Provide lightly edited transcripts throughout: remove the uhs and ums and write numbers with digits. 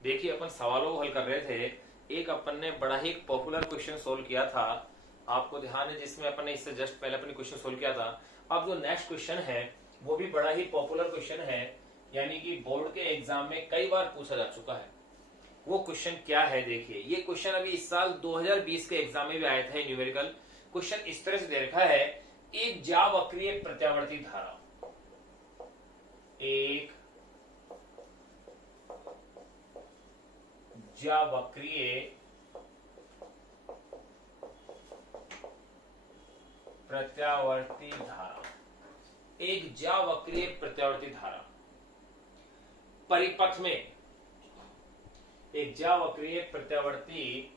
देखिए अपन सवालों को हल कर रहे थे। एक अपन ने बड़ा ही पॉपुलर क्वेश्चन सोल्व किया था, आपको ध्यान है, जिसमें अपन ने इससे जस्ट पहले अपने क्वेश्चन सोल्व किया था। अब जो नेक्स्ट क्वेश्चन है वो भी बड़ा ही पॉपुलर क्वेश्चन है, यानी कि बोर्ड के एग्जाम में कई बार पूछा जा चुका है। वो क्वेश्चन क्या है, देखिए ये क्वेश्चन अभी इस साल 2020 के एग्जाम में भी आया था। न्यूमेरिकल क्वेश्चन इस तरह से दे रखा है, एक ज्यावक्रीय प्रत्यावर्ती धारा, एक ज्यावक्रीय प्रत्यावर्ती धारा, एक ज्यावक्रीय प्रत्यावर्ती धारा परिपथ में, एक ज्यावक्रीय प्रत्यावर्ती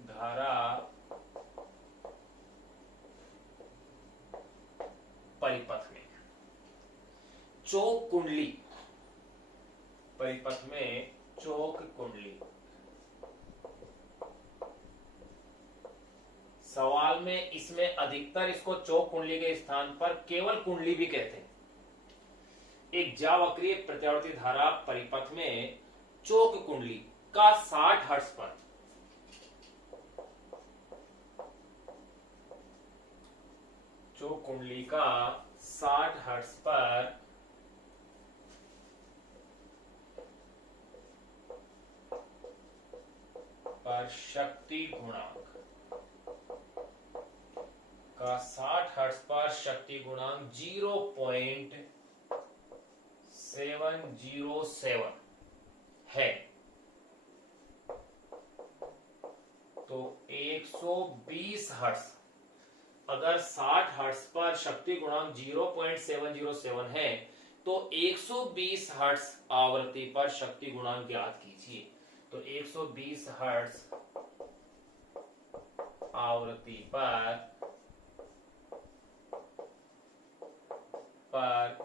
धारा परिपथ में, चौक कुंडली, परिपथ में चौक कुंडली। सवाल में इसमें अधिकतर इसको चौक कुंडली के स्थान पर केवल कुंडली भी कहते हैं। एक ज्यावक्रीय प्रत्यावर्ती धारा परिपथ में चौक कुंडली का 60 हर्ट्ज पर, चौक कुंडली का 60 हर्ट्ज पर शक्ति गुणांक का 60 हर्ट्ज पर शक्ति गुणांक 0.707 है, तो 120 हर्ट्ज, अगर 60 हर्ट्ज पर शक्ति गुणांक 0.707 है तो 120 हर्ट्ज आवृत्ति पर शक्ति गुणांक ज्ञात कीजिए। तो 120 हर्ट्ज आवृत्ति पर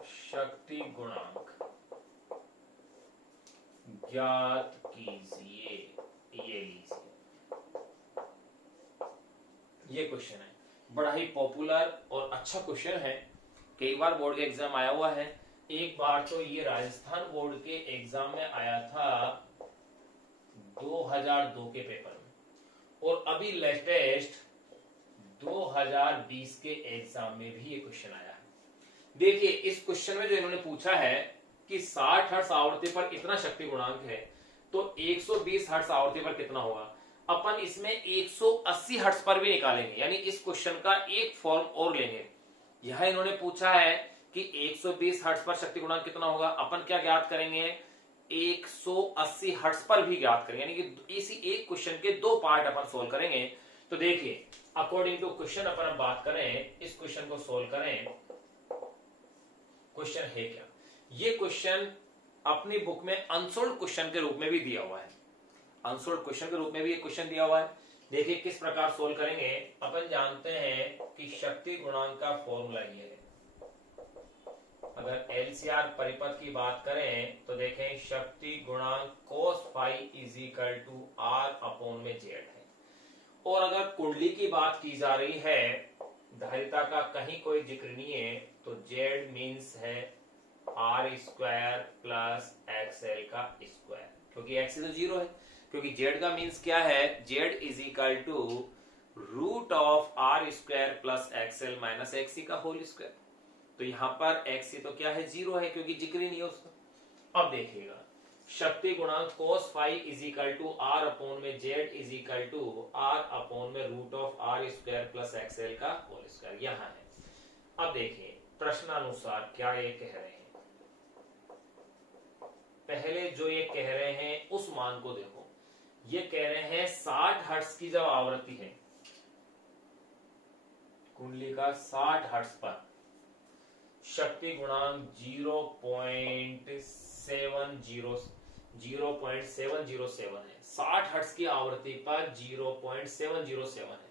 शक्ति गुणांक ज्ञात कीजिए। ये लीजिए, ये क्वेश्चन है, बड़ा ही पॉपुलर और अच्छा क्वेश्चन है, कई बार बोर्ड के एग्जाम आया हुआ है। एक बार तो ये राजस्थान बोर्ड के एग्जाम में आया था 2002 के पेपर में, और अभी लेटेस्ट 2020 के एग्जाम में भी ये क्वेश्चन आया है। देखिए इस क्वेश्चन में जो इन्होंने पूछा है कि 60 हर्ट्ज आवृत्ति पर इतना शक्ति गुणांक है, तो 120 हर्ट्ज आवृत्ति पर कितना होगा। अपन इसमें 180 हर्ट्ज पर भी निकालेंगे, यानी इस क्वेश्चन का एक फॉर्म और लेंगे। यह इन्होंने पूछा है कि 120 हर्ट्ज पर शक्ति गुणांक कितना होगा, अपन क्या ज्ञात करेंगे, 180 हर्ट्ज पर भी ज्ञात करेंगे, यानी कि इसी एक क्वेश्चन के दो पार्ट अपन सोल्व करेंगे। तो देखिए अकॉर्डिंग टू क्वेश्चन अपन बात करें, इस क्वेश्चन को सोल्व करें। क्वेश्चन है क्या, ये क्वेश्चन अपनी बुक में अनसोल्ड क्वेश्चन के रूप में भी दिया हुआ है, अनसोल्ड क्वेश्चन के रूप में भी एक क्वेश्चन दिया हुआ है। देखिए किस प्रकार सोल्व करेंगे। अपन जानते हैं कि शक्ति गुणांक का फॉर्मूला ये है, अगर एलसीआर परिपथ की बात करें तो देखें शक्ति गुणांक cos phi is equal to R upon में जेड है, और अगर कुंडली की बात की जा रही है, धारिता का कहीं कोई जिक्र नहीं है, तो जेड मीन्स है आर स्क्वायर प्लस एक्सएल का स्क्वायर, क्योंकि एक्स तो जीरो है, क्योंकि जेड का मीन्स क्या है, Z is equal to root of R square plus XL minus XC का होल स्क्वायर। तो यहां पर एक्सी तो क्या है, जीरो है, क्योंकि जिक्र ही नहीं है उसका। अब देखिएगा शक्ति गुणांक cos phi is equal to R upon में Z is equal to R upon में root of R square plus XL का होल स्क्वायर यहां है। अब देखिए प्रश्नानुसार क्या ये कह रहे हैं, पहले जो ये कह रहे हैं उस मान को देखो। ये कह रहे हैं 60 हर्ट्ज की जब आवृत्ति है, कुंडली का 60 हर्ट्ज पर शक्ति गुणांक 0.707 है, 60 हर्ट्ज की आवृत्ति पर 0.707 है,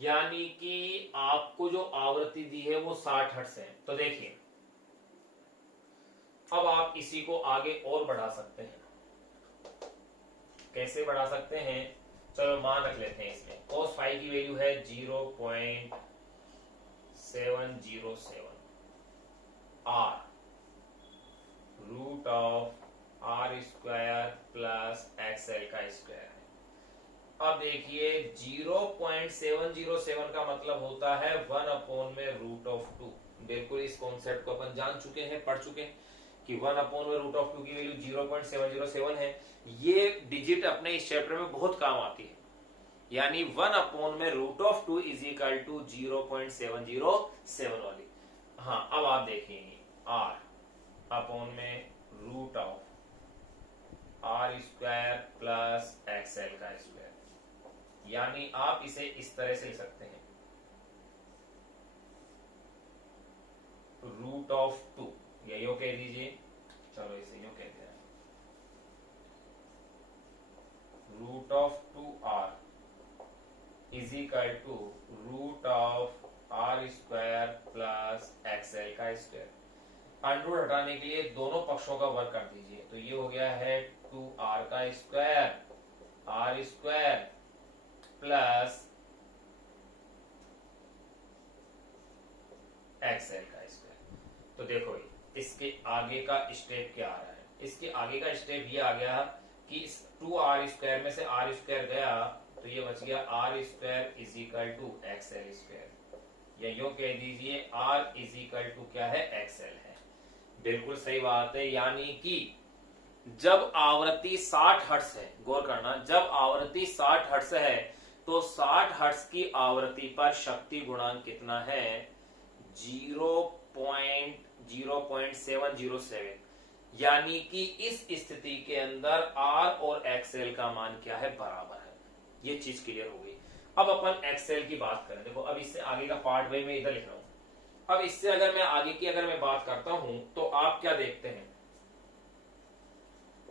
यानी कि आपको जो आवृत्ति दी है वो 60 हर्ट्ज है। तो देखिए अब आप इसी को आगे और बढ़ा सकते हैं, कैसे बढ़ा सकते हैं, चलो मान रख लेते हैं इसमें cos फाई की वैल्यू है 0.707 आर रूट ऑफ एक्सएल का स्क्वायर है। अब देखिए 0.707 का मतलब होता है 1/√2। बिल्कुल इस कॉन्सेप्ट को अपन जान चुके हैं, पढ़ चुके हैं कि 1/√2 की वैल्यू 0.707 है। ये डिजिट अपने इस चैप्टर में बहुत काम आती है, यानी 1/√2 इज इक्वल टू 0.707 वाली। हाँ, अब आप देखेंगे r अपॉन में √r² प्लस एक्सएल का स्क्वायर, यानी आप इसे इस तरह से लिख सकते हैं √2, या यो कह दीजिए, चलो इसे यो कहते हैं √2r is equal to √r² plus XL का स्क्वायर। अंडरूट हटाने के लिए दोनों पक्षों का वर्ग कर दीजिए, तो ये हो गया है 2r का स्क्वायर r² प्लस एक्सएल का स्क्वायर। तो देखो इसके आगे का स्टेप क्या आ रहा है, इसके आगे का स्टेप ये आ गया कि 2r² में से r² गया, तो ये बच गया r² इज इक्वल टू एक्सएल², या यूं कह दीजिए r इज इक्वल टू क्या है, एक्सएल है। बिल्कुल सही बात है, यानी कि जब आवृत्ति 60 हर्ट्ज है, गौर करना, जब आवृत्ति 60 हर्ट्ज है तो 60 हर्ट्ज की आवृत्ति पर शक्ति गुणांक कितना है, 0.707, यानी कि इस स्थिति के अंदर r और एक्सएल का मान क्या है, बराबर है। ये चीज क्लियर हो गई। अब अपन एक्सएल की बात करें, देखो अब इससे आगे का पार्ट भाई मैं इधर लिख रहा हूं। अब इससे अगर मैं आगे की बात करता हूं तो आप क्या देखते हैं,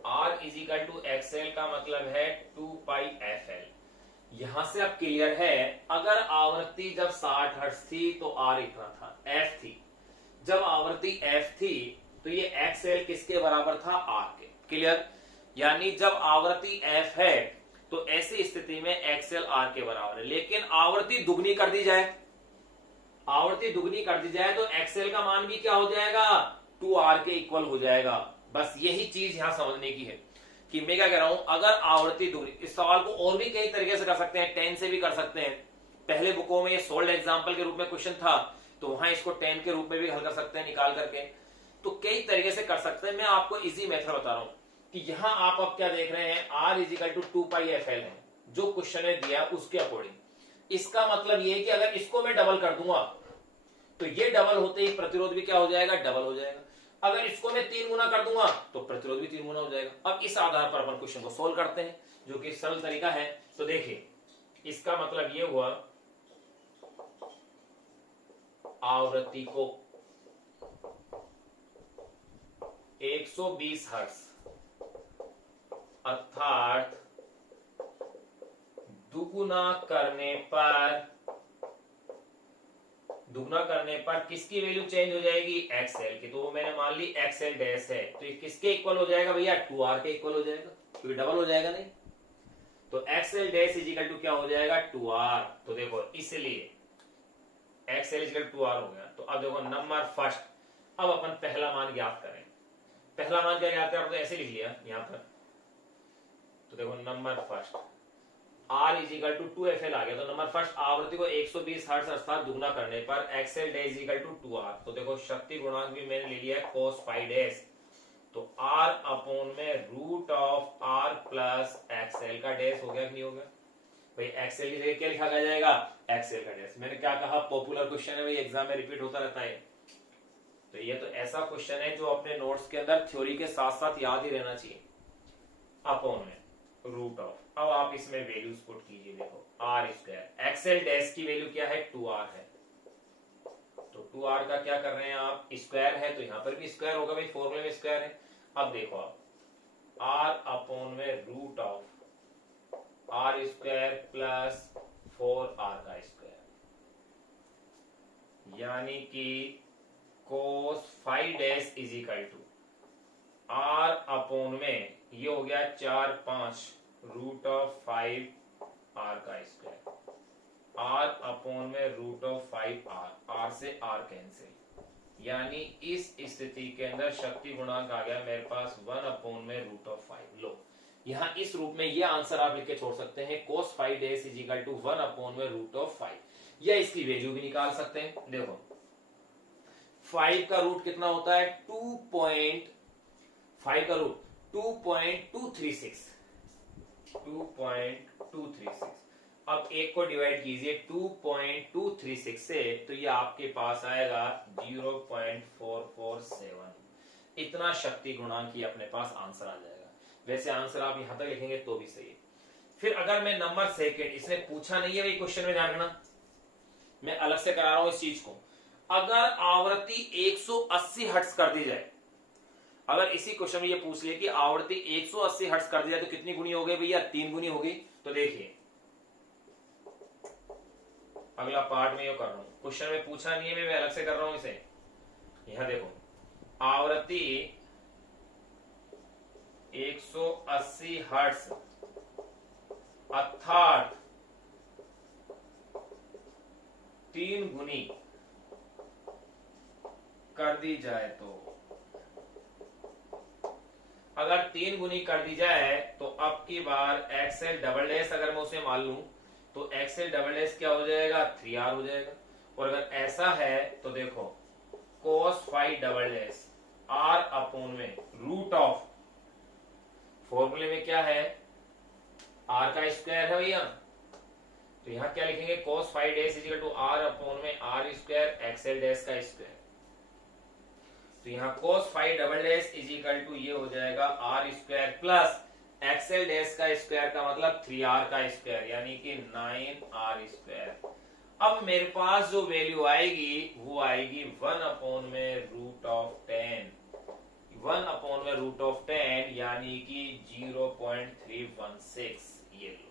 r is equal to XL का मतलब है 2πfl। यहां से अब क्लियर है, अगर आवृत्ति जब 60 हर्ट्ज थी तो r इतना था, f थी। जब आवृत्ति f थी तो ये एक्सएल किसके बराबर था, r के। क्लियर, यानी जब आवृत्ति f है तो ऐसी स्थिति में एक्सएल r के बराबर है। लेकिन आवृत्ति दुगनी कर दी जाए, आवृत्ति दुगनी कर दी जाए तो एक्सएल का मान भी क्या हो जाएगा, 2r के इक्वल हो जाएगा। बस यही चीज यहां समझने की है कि मैं क्या कह रहा हूं, अगर आवृत्ति दुगनी, इस सवाल को और भी कई तरीके से कर सकते हैं, 10 से भी कर सकते हैं। पहले बुकों में ये सोल्ड एग्जाम्पल के रूप में क्वेश्चन था, तो वहां इसको 10 के रूप में भी हल कर सकते हैं निकाल करके, तो कई तरीके से कर सकते हैं। मैं आपको इजी मेथड बता रहा हूं कि यहां आप अब क्या देख रहे हैं, r is equal to 2πfl है, जो क्वेश्चन में दिया उसके अकॉर्डिंग। इसका मतलब ये है कि अगर इसको मैं डबल कर दूंगा तो ये डबल होते ही प्रतिरोध भी क्या हो जाएगा, डबल हो जाएगा। अगर इसको मैं 3 गुना कर दूंगा तो प्रतिरोध भी 3 गुना हो जाएगा। अब इस आधार पर अपन क्वेश्चन को सोल्व करते हैं, जो कि सरल तरीका है। तो देखिए इसका मतलब ये हुआ, आवृत्ति को 120 हर्ट्ज अर्थात दुगुना करने पर किसकी वैल्यू चेंज हो जाएगी, एक्सएल की। तो वो मैंने मान ली एक्सएल डैश है, तो ये किसके इक्वल हो जाएगा भैया, 2r के इक्वल हो जाएगा, क्योंकि डबल हो जाएगा नहीं। तो XL dash is equal to क्या हो जाएगा, 2r। तो देखो इसलिए XL is equal to 2r हो गया। तो अब देखो नंबर फर्स्ट, अब अपन पहला मान ज्ञात करें। पहला मान क्या ज्ञात करें, तो ऐसे लिख लिया यहां पर। तो देखो number first r is equal to 2fl आ गया। तो नंबर फर्स्ट, आवृत्ति को 120 हर्ट्ज अर्थात दुगना करने पर XL dash is equal to 2r। तो देखो शक्ति गुणांक भी मैंने ले लिया है cos phi डैश, तो r अपॉन में √r प्लस एक्सएल का डैश हो गया कि नहीं हो गया भाई। एक्सएल की जगह क्या लिखा जाएगा, एक्सएल का डैश। मैंने क्या कहा, पॉपुलर क्वेश्चन है भाई, एग्जाम में रिपीट होता रहता है। तो ये तो ऐसा क्वेश्चन है जो अपने नोट्स के अंदर थ्योरी के साथ साथ याद ही रहना चाहिए। अपॉन में √। अब आप इसमें वैल्यूज पुट कीजिए, देखो r², एक्सएल डैश की वैल्यू क्या है, 2r है। तो 2r का क्या कर रहे हैं आप, स्क्वायर है, तो यहां पर भी स्क्वायर होगा भाई, फॉर्मूले में स्क्वायर है। अब देखो आप r अपॉन में √r² प्लस 4r का स्क्वायर, यानी कि cos phi dash is equal to r upon में ये हो गया 4/5 √5r का स्क्वायर, r अपॉन में √5r, r से r कैंसिल, यानी इस स्थिति के अंदर शक्ति गुणांक आ गया मेरे पास 1 अपॉन में √5। लो यहाँ इस रूप में ये आंसर आप लिख के छोड़ सकते हैं, cos 5 days is equal to 1/√5, या इसकी वैल्यू भी निकाल सकते हैं। देखो 5 का रूट कितना होता है, 5 का रूट 2.236, 2.236। अब एक को डिवाइड कीजिए 2.236 से, तो ये आपके पास आएगा 0.447। इतना शक्ति गुणांक ही अपने पास आंसर आ जाएगा। वैसे आंसर आप यहां तक लिखेंगे तो भी सही है। फिर अगर मैं नंबर सेकेंड, इसने पूछा नहीं है भाई क्वेश्चन में, ध्यान रखना मैं अलग से करा रहा हूं इस चीज को। अगर आवृत्ति 180 हर्ट्ज कर दी जाए, अगर इसी क्वेश्चन में ये पूछ ले कि आवृत्ति 180 हर्ट्ज कर दी जाए तो कितनी गुनी हो गई भैया, 3 गुनी होगी। तो देखिए अगला पार्ट में ये कर रहा हूं, क्वेश्चन में पूछा नहीं है, मैं अलग से कर रहा हूं इसे। यहां देखो आवृत्ति 180 हर्ट्ज अर्थात 3 गुनी कर दी जाए, तो अगर 3 गुनी कर दी जाए तो अब की बार एक्सएल डबल डैश अगर मैं उसे मान लूं तो एक्सएल डबल डैश क्या हो जाएगा, 3r हो जाएगा। और अगर ऐसा है तो देखो cos 5 double dash r upon में रूट ऑफ, फॉर्मूले में क्या है, r का स्क्वायर है भैया, तो यहां क्या लिखेंगे, cos 5 dash is equal to r upon में r स्क्वायर एक्सएल डैश का स्क्वायर। तो यहाँ cos 5 double dash is equal to ये हो जाएगा r square plus XL dash का स्क्वायर का मतलब 3r का स्क्वायर, यानी कि 9r स्क्वायर। अब मेरे पास जो वैल्यू आएगी वो आएगी 1/√10, 1/√10 यानी कि 0.316। ये लो,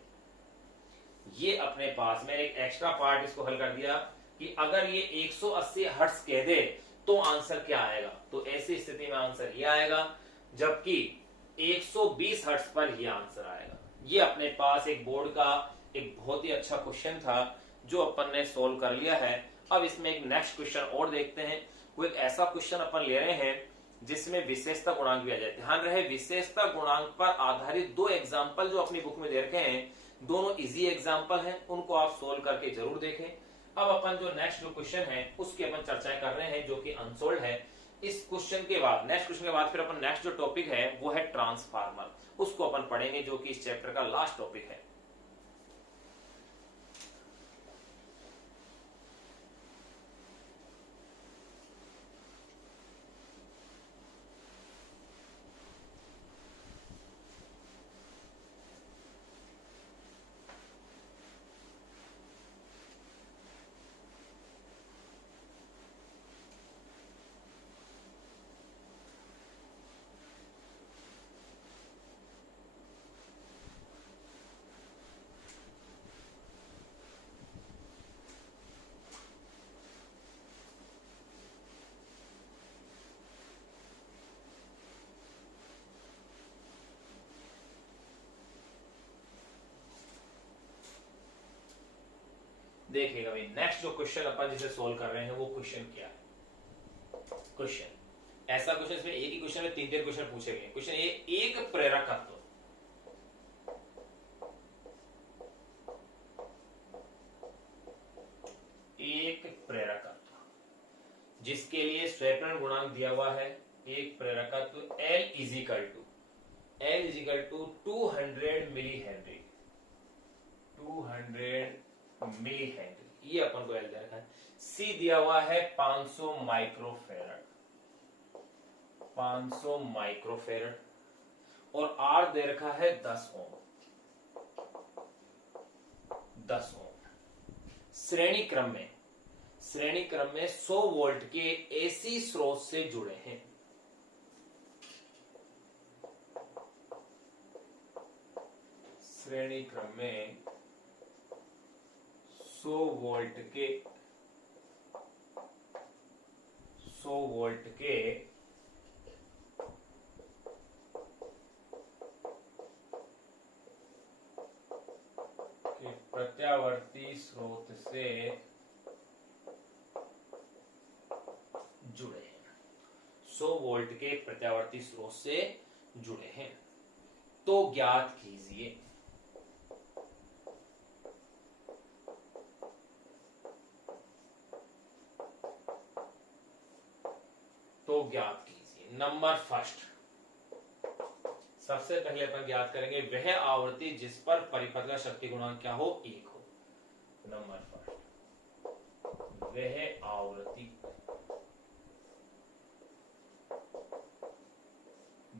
ये अपने पास में एक एक्स्ट्रा पार्ट इसको हल कर दिया कि अगर ये 180 हर्ट्ज कह दे तो आंसर क्या आएगा। तो ऐसी स्थिति में आंसर ये आएगा, जबकि 120 हर्ट्ज पर ये आंसर आएगा। ये अपने पास एक बोर्ड का एक बहुत ही अच्छा क्वेश्चन था जो अपन ने सोल्व कर लिया है। अब इसमें एक नेक्स्ट क्वेश्चन और देखते हैं। वो एक ऐसा क्वेश्चन अपन ले रहे हैं जिसमें विशेषता गुणांक भी आ जाए। ध्यान रहे विशेषता गुणांक पर आधारित 2 एग्जाम्पल जो अपनी बुक में दे रखे हैं, दोनों इजी एग्जाम्पल हैं, उनको आप सोल्व करके जरूर देखें। अब अपन जो नेक्स्ट जो क्वेश्चन है उसकी अपन चर्चा कर रहे हैं जो कि अनसोल्ड है। इस क्वेश्चन के बाद, नेक्स्ट क्वेश्चन के बाद फिर अपन नेक्स्ट जो टॉपिक है वो है ट्रांसफार्मर, उसको अपन पढ़ेंगे जो कि इस चैप्टर का लास्ट टॉपिक है। देखिएगा भाई नेक्स्ट जो क्वेश्चन अपन जिसे सोल्व कर रहे हैं वो क्वेश्चन क्या है। क्वेश्चन ऐसा क्वेश्चन, इसमें एक ही क्वेश्चन में 3 क्वेश्चन पूछे गए। क्वेश्चन ये, एक प्रेरकत्व जिसके लिए स्वेपन गुणांक दिया हुआ है, एक प्रेरकत्व L is equal to 200 milli henry, 200 milli henry, ये अपन को L दे रखा है। C दिया हुआ है 500 माइक्रोफेरड, 500 माइक्रोफेरड, और R दे रखा है 10 ओम, 10 ओम। श्रेणी क्रम में 100 वोल्ट के एसी स्रोत से जुड़े हैं। श्रेणी क्रम में 100 वोल्ट के प्रत्यावर्ती स्रोत से जुड़े हैं, 100 वोल्ट के प्रत्यावर्ती स्रोत से जुड़े हैं। तो तो ज्ञात कीजिए। तो ज्ञात कीजिए। नंबर फर्स्ट, सबसे पहले अपन ज्ञात करेंगे वह आवर्ती जिस पर परिपथ का शक्ति गुणांक क्या हो, 1 हो। नंबर फर्स्ट, वह आवर्ती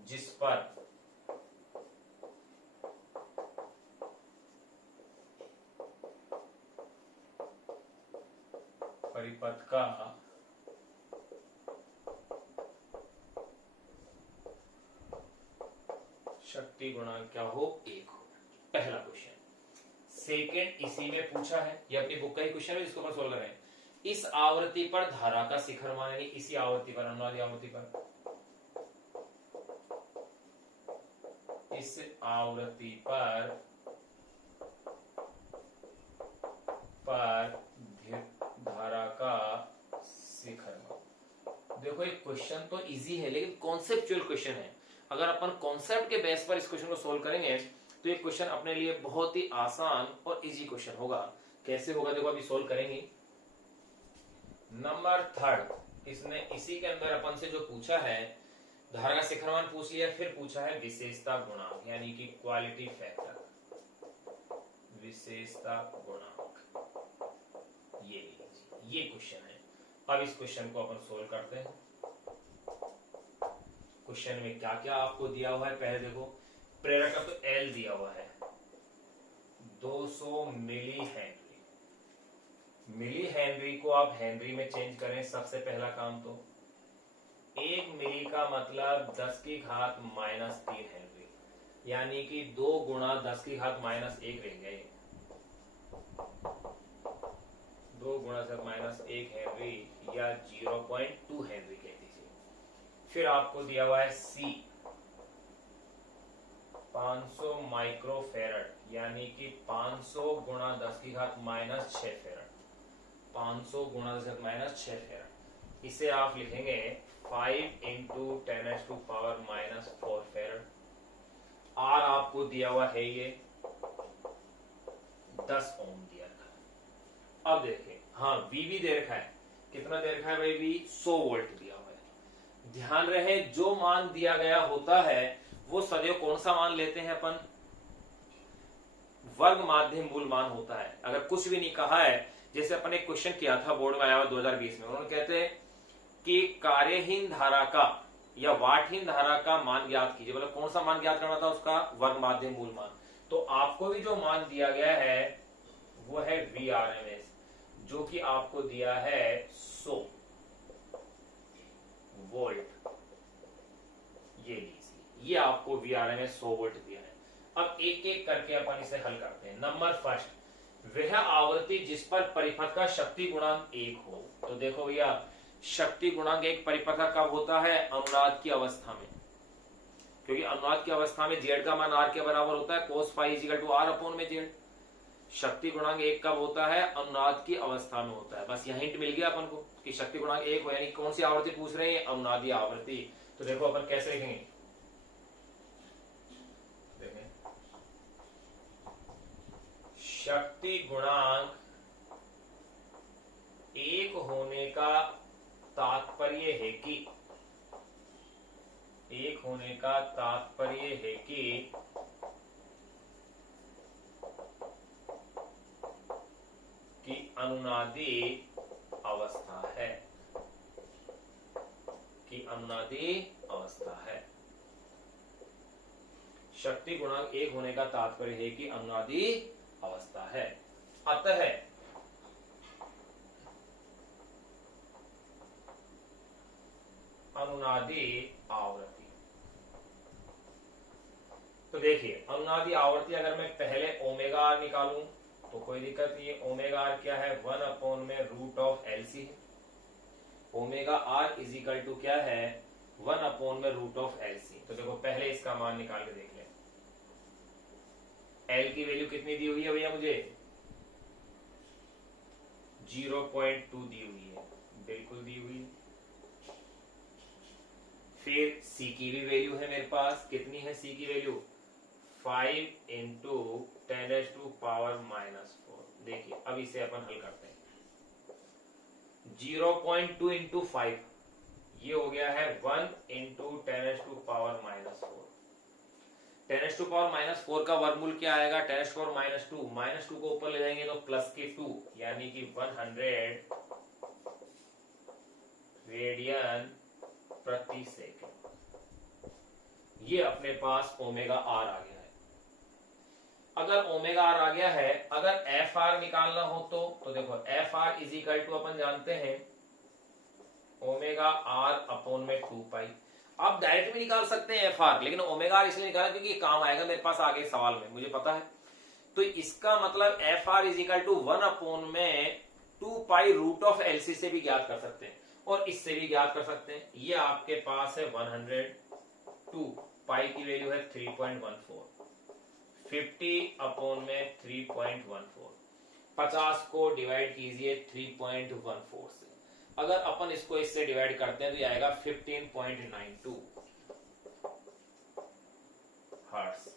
जिस पर परिपथ का शक्ति गुणांक क्या हो, 1 हो। पहला क्वेश्चन। सेकंड इसी में पूछा है, ये अपनी बुक का ही क्वेश्चन है जिसको अपन सोल्व कर रहे हैं। इस आवृत्ति पर धारा का शिखर मान, यानी इसी आवृत्ति पर, अनुनादी आवृत्ति पर, इस आवृत्ति पर धारा का शिखर मान। देखो एक क्वेश्चन तो इजी है लेकिन कॉन्सेप्चुअल क्वेश्चन है। अगर अपन कॉन्सेप्ट के बेस पर इस क्वेश्चन को सोल्व करेंगे तो ये क्वेश्चन अपने लिए बहुत ही आसान और इजी क्वेश्चन होगा। कैसे होगा देखो अभी सोल्व करेंगे। नंबर थर्ड, इसने इसी के अंदर अपन से जो पूछा है धारा का शिखर मान पूछ लिया, फिर पूछा है विशेषता गुणांक यानी कि क्वालिटी फैक्टर, विशेषता गुणांक। ये क्वेश्चन है। अब इस क्वेश्चन को अपन सोल्व करते हैं। क्वेश्चन में क्या क्या आपको दिया हुआ है पहले देखो। प्रेरक का तो L दिया हुआ है 200 मिली हेनरी। मिली हेनरी को आप हेनरी में चेंज करें, सबसे पहला काम तो 1 मिली का मतलब 10 की घात -3 हेनरी, यानी कि 2 गुणा 10 की घात -1 रह गए। 2 गुणा 10 -1 हेनरी या 0.2 हेनरी कह दीजिए। फिर आपको दिया हुआ है C 500 माइक्रोफेरड, यानी कि 500 गुणा 10 की घात -6 फेरड। 500 गुणा 10 की घात -6 फेरड। इसे आप लिखेंगे 5 × 10⁻⁻4 फेरड। R आपको दिया हुआ है ये 10 ओम दिया था। अब देखें, हाँ V भी दे रखा है। कितना दे रखा है भाई V? 100 वोल्ट दिया हुआ है। ध्यान रहे जो मान दिया गया होता है वो सदैव कौन सा मान लेते हैं अपन? वर्ग माध्य मूल मान होता है। अगर कुछ भी नहीं कहा है, जैसे अपन एक क्वेश्चन किया था बोर्ड में आया हुआ 2020 में, उन्होंने कहते हैं कि कार्यहीन धारा का या वाटहीन धारा का मान ज्ञात कीजिए। मतलब कौन सा मान ज्ञात करना था? उसका वर्ग माध्य मूल मान। तो आपको भी जो मान दिया गया है वो है VRMS, जो कि आपको दिया है 100 वोल्ट। ये लीजिए, ये आपको VRMS 100 वोल्ट दिया है। अब एक एक करके अपन इसे हल करते हैं। नंबर फर्स्ट, वह आवृत्ति जिस पर परिपथ का शक्ति गुणांक 1 हो। तो देखो भैया, शक्ति गुणांक 1 परिपथ का कब होता है? अनुनाद की अवस्था में, क्योंकि अनुनाद की अवस्था में Z का मान R के बराबर होता है। cos phi = R/Z। शक्ति गुणांक 1 कब होता है? अनुनाद की अवस्था में होता है। बस यह हिंट मिल गया अपन को कि शक्ति गुणांक 1 हो, यानी कौन सी आवृत्ति पूछ रहे हैं? अनुनादी आवृत्ति। तो देखो अपन कैसे लिखेंगे, देखें, शक्ति गुणांक 1 होने का तात्पर्य है कि अनुनादी अवस्था है, शक्ति गुणांक 1 होने का तात्पर्य है कि अनुनादी अवस्था है। अतः अनुनादी आवृत्ति, तो देखिए अनुनादी आवृत्ति अगर मैं पहले ओमेगा आर निकालूं तो कोई दिक्कत नहीं है। ओमेगा आर क्या है? 1/√LC है। ओमेगा आर = क्या है? 1/√LC। तो देखो पहले इसका मान निकाल के देख ले। L की वैल्यू कितनी दी हुई है भैया? मुझे 0.2 दी हुई है, बिल्कुल दी हुई है। फिर C की भी वैल्यू है मेरे पास, कितनी है C की वैल्यू? 5 इंटू 10⁻⁻⁴। देखिए अब इसे अपन हल करते हैं। 0.2 इंटू 5 ये हो गया है 1 इंटू 10⁻⁻⁴। 10⁻⁻⁴ का वर्गमूल क्या आएगा? 10⁻²। -2 को ऊपर ले जाएंगे तो प्लस के 2, यानी कि 100 रेडियन प्रति सेकंड। ये अपने पास ओमेगा आर आ गया है। अगर ओमेगा आर आ गया है, अगर एफ आर निकालना हो तो देखो F R is equal to अपन जानते हैं ओमेगा आर अपॉन में 2 पाई। आप डायरेक्ट भी निकाल सकते हैं एफ आर, लेकिन ओमेगा आर इसलिए निकाला क्योंकि काम आएगा मेरे पास आगे सवाल में, मुझे पता है। तो इसका मतलब F R is equal to 1 upon में 2 पाई रूट ऑफ एलसी से भी ज्ञात कर सकते हैं और इससे भी ज्ञात कर सकते हैं। ये आपके पास है 102, पाई की वैल्यू है 3.14, 50 अपॉन में 3.14, 50 को डिवाइड कीजिए 3.14 से। अगर अपन इसको इससे डिवाइड करते हैं तो ये आएगा 15.92 हर्ट्ज।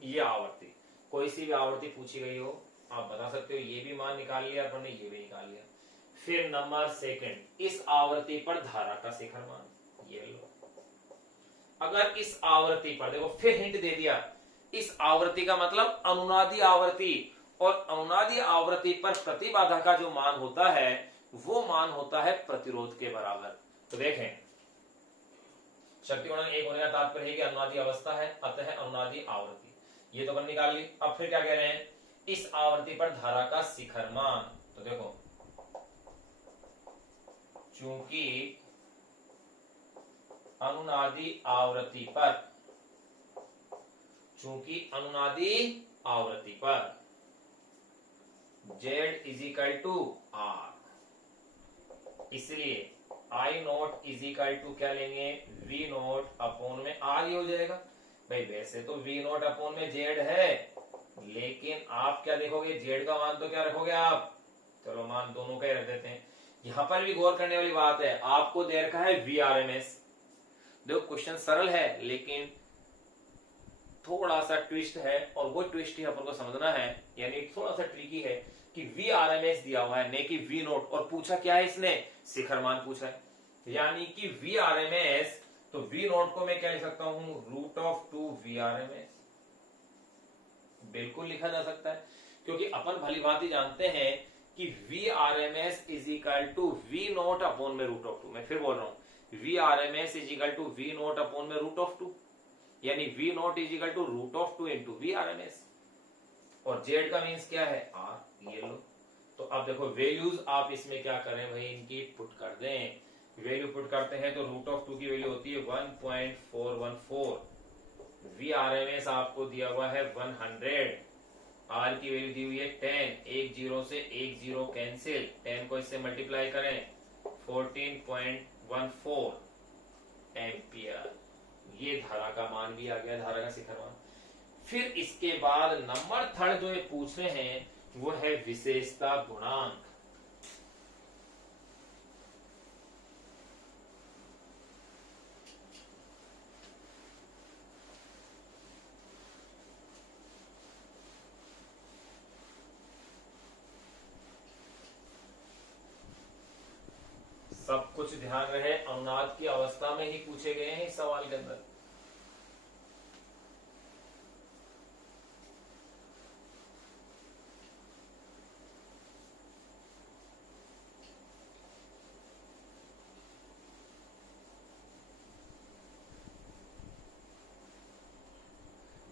ये आवर्ती, कोई सी भी आवर्ती पूछी गई हो आप बता सकते हो। ये भी मान निकाल लिया अपन ने, ये भी निकाल लिया। फिर नंबर सेकंड, इस आवर्ती पर धारा का शिखर मान, ये लो। अगर इस आवर्ती पर देखो, फिर हिंट दे दिया, इस आवर्ती का मतलब अनुनादी आवर्ती, और अनुनादी आवर्ती पर प्रतिबाधा का जो मान होता है वो मान होता है प्रतिरोध के बराबर। तो देखें, शक्ति गुणन 1 होने का तात्पर्य है कि अनुनादी अवस्था है, अतः अनुनादी आवर्ती, ये तो अपन निकाल ली। अब फिर क्या कह रहे हैं, इस आवर्ती पर धारा का शिखर मान। तो देखो, चूंकि अनुनादी आवृत्ति पर Z is equal to R, इसलिए I naught is equal to क्या लेंगे, V नोट अपॉन में R ही हो जाएगा। भाई वैसे तो V नोट अपॉन में Z है, लेकिन आप क्या देखोगे, Z का मान तो क्या रखोगे आप, चलो मान दोनों का ही रख देते हैं। यहां पर भी गौर करने वाली बात है, आपको दे रखा है VRMS। देखो क्वेश्चन सरल है लेकिन थोड़ा सा ट्विस्ट है, और वो ट्विस्ट ही अपन को समझना है, यानी थोड़ा सा ट्रिकी है कि VRMS दिया हुआ है नहीं कि V नोट, और पूछा क्या है इसने, शिखर मान पूछा है, यानी कि VRMS। तो V नोट को मैं क्या लिख सकता हूं, √2 VRMS बिल्कुल लिखा जा सकता है, क्योंकि अपन भली भांति जानते हैं कि VRMS is equal to V naught upon में √2। मैं फिर बोल रहा हूं, VRMS is equal to V naught upon में √2, यानी V naught is equal to √2 into VRMS, और Z का मीन्स क्या है, R, ये लो। तो अब देखो वैल्यूज आप इसमें क्या करें भाई, इनकी पुट कर दें। वैल्यू पुट करते हैं तो √2 की वैल्यू होती है 1.414, VRMS आपको दिया हुआ है 100, R की वैल्यू दी हुई है 10, एक जीरो से एक जीरो कैंसिल, 10 को इससे मल्टीप्लाई करें 14.14 एम्पियर। ये धारा का मान भी आ गया, धारा का शिखर मान। फिर इसके बाद नंबर थर्ड जो ये पूछ रहे हैं वो है विशेषता गुणांक। सब कुछ ध्यान रहे, अनुनाद की अवस्था में ही पूछे गए हैं इस सवाल के अंदर।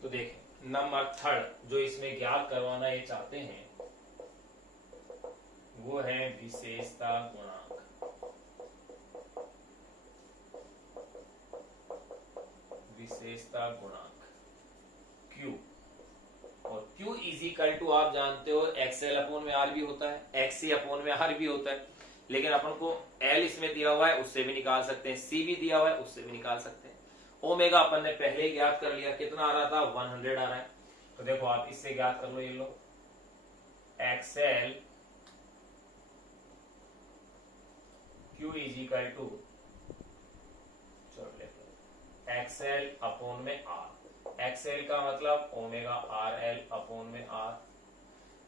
तो देखें, नंबर थर्ड जो इसमें ज्ञात करवाना ये चाहते हैं वो है विशेषता गुणांक। विशेषता गुणांक Q, और Q इज इक्वल टू आप जानते हो XL अपॉन में R भी होता है, XC अपॉन में R भी होता है, लेकिन अपन को L इसमें दिया हुआ है उससे भी निकाल सकते हैं, C भी दिया हुआ है उससे भी निकाल सकते हैं। ओमेगा अपन ने पहले ही ज्ञात कर लिया, कितना आ रहा था, 100 आ रहा है। तो देखो आप इससे ज्ञात कर लो, ये लो XL Q is equal to XL upon में R। एक्सएल का मतलब ओमेगा आर एल अपॉन में आर।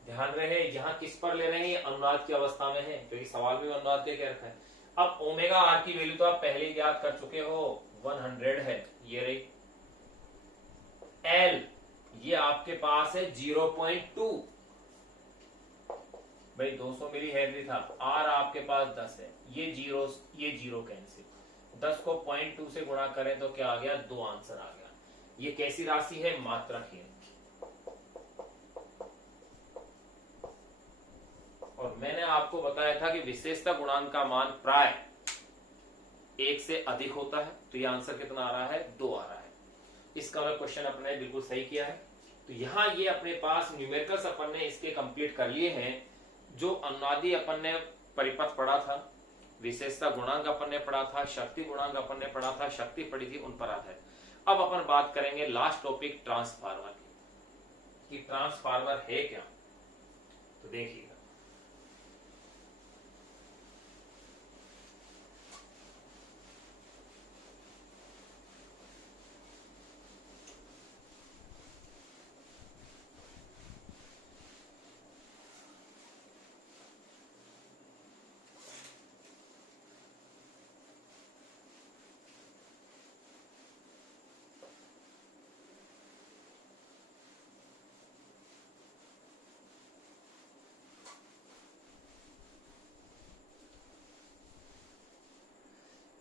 ध्यान रहे यहाँ किस पर ले रहे हैं, अनुनाद की अवस्था में है, क्योंकि सवाल में अनुनाद के क्या रखा है। अब ओमेगा आर की वैल्यू तो आप पहले ही याद कर चुके हो, 100 है, ये रही। एल ये आपके पास है 0.2, भाई 200 मिली हेनरी था। आर आपके पास 10 है, ये जीरो कैंसिल, 10 को 0.2 से गुणा करें तो क्या आ गया, 2 आंसर आ गया। ये कैसी राशि है, मात्रहीन। और मैंने आपको बताया था कि विशेषता गुणांक का मान प्राय 1 से अधिक होता है, तो ये आंसर कितना आ रहा है, 2 आ रहा है। इसका मैं क्वेश्चन अपने बिल्कुल सही किया है। तो यहाँ ये अपने पास न्यूमेरिकल्स अपन ने इसके कंप्लीट कर लिए हैं। जो अनुनादी अपन ने परिपथ पढ़ा था, विशेषता गुणांक अपन ने पढ़ा था, शक्ति गुणांक अपन ने पढ़ा था, शक्ति पढ़ी थी, उन पर आधारित। अब अपन बात करेंगे लास्ट टॉपिक ट्रांसफार्मर की, कि ट्रांसफार्मर है क्या। तो देखिएगा,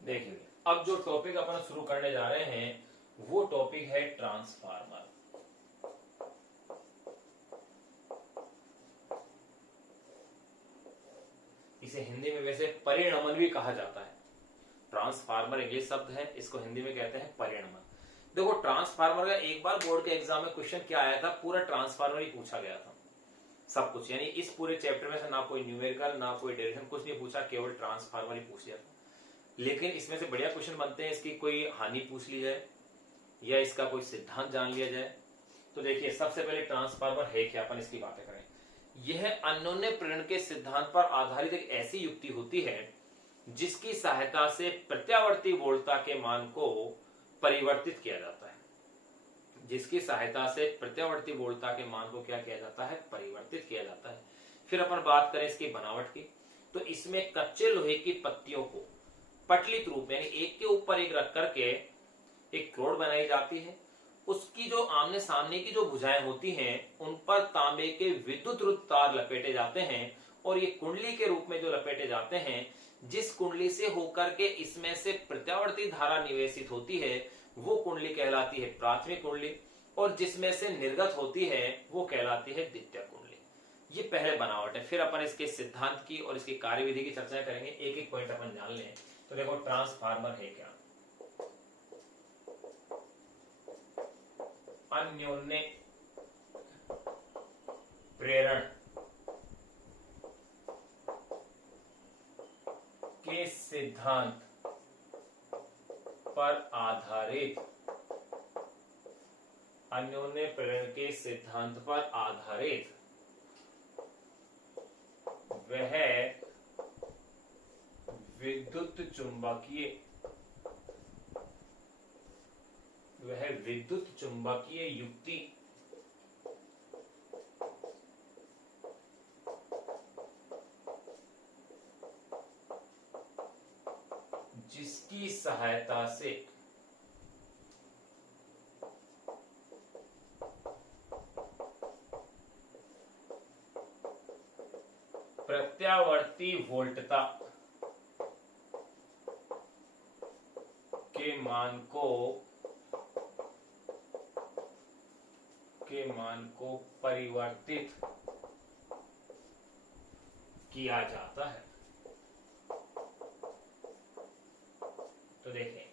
देखिए अब जो टॉपिक अपन शुरू करने जा रहे हैं वो टॉपिक है ट्रांसफार्मर। इसे हिंदी में वैसे परिणमन भी कहा जाता है। ट्रांसफार्मर इंग्लिश शब्द है, इसको हिंदी में कहते हैं परिणमन। देखो ट्रांसफार्मर का एक बार बोर्ड के एग्जाम में क्वेश्चन क्या आया था, पूरा ट्रांसफार्मर ही पूछा गया था, सब कुछ। यानी इस पूरे चैप्टर में से ना कोई न्यूमेरिकल ना कोई डेरिवेशन कुछ नहीं पूछा, केवल ट्रांसफार्मर ही पूछ लिया था। लेकिन इसमें से बढ़िया क्वेश्चन बनते हैं, इसकी कोई हानि पूछ ली जाए या इसका कोई सिद्धांत जान लिया जाए। तो देखिए सबसे पहले ट्रांसफार्मर है क्या, अपन इसकी बातें करें। यह अन्योन्य प्रेरण के सिद्धांत पर आधारित एक ऐसी युक्ति होती है जिसकी सहायता से प्रत्यावर्ती वोल्टता के मान को परिवर्तित किया जाता है। जिसकी सहायता से प्रत्यावर्ती वोल्टता के मान को क्या किया जाता है, परिवर्तित किया जाता है। फिर अपन बात करें इसकी बनावट की, तो इसमें कच्चे लोहे की पत्तियों को पटलित रूप यानी एक के ऊपर एक रख करके एक रोड बनाई जाती है। उसकी जो आमने सामने की जो भुजाएं होती हैं उन पर तांबे के विद्युत रुद्ध तार लपेटे जाते हैं और ये कुंडली के रूप में जो लपेटे जाते हैं, जिस कुंडली से होकर के इसमें से प्रत्यावर्ती धारा निवेशित होती है वो कुंडली कहलाती है प्राथमिक कुंडली, और जिसमें से निर्गत होती है वो कहलाती है द्वितीय कुंडली। ये पहले बनावट है। फिर अपन इसके सिद्धांत की और इसकी कार्यविधि की चर्चा करेंगे, एक एक पॉइंट अपन जान लें। तो देखो ट्रांसफार्मर है क्या, अन्योन्य प्रेरण के सिद्धांत पर आधारित, अन्योन्य प्रेरण के सिद्धांत पर आधारित वह विद्युत चुंबकीय युक्ति जिसकी सहायता से प्रत्यावर्ती वोल्टता के मान को परिवर्तित किया जाता है। तो देखें,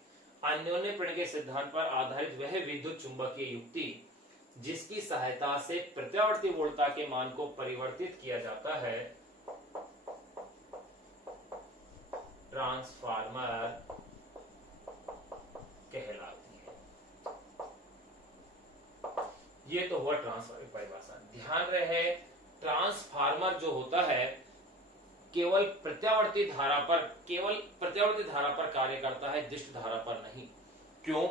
अन्योन्य प्रेरण के सिद्धांत पर आधारित वह विद्युत चुंबकीय युक्ति जिसकी सहायता से प्रत्यावर्ती वोल्टता के मान को परिवर्तित किया जाता है, ट्रांसफार्मर कहलाती है। ये तो हुआ ट्रांसफार्मर की परिभाषा। ध्यान रहे ट्रांसफार्मर जो होता है केवल प्रत्यावर्ती धारा पर कार्य करता है, दिष्ट धारा पर नहीं। क्यों?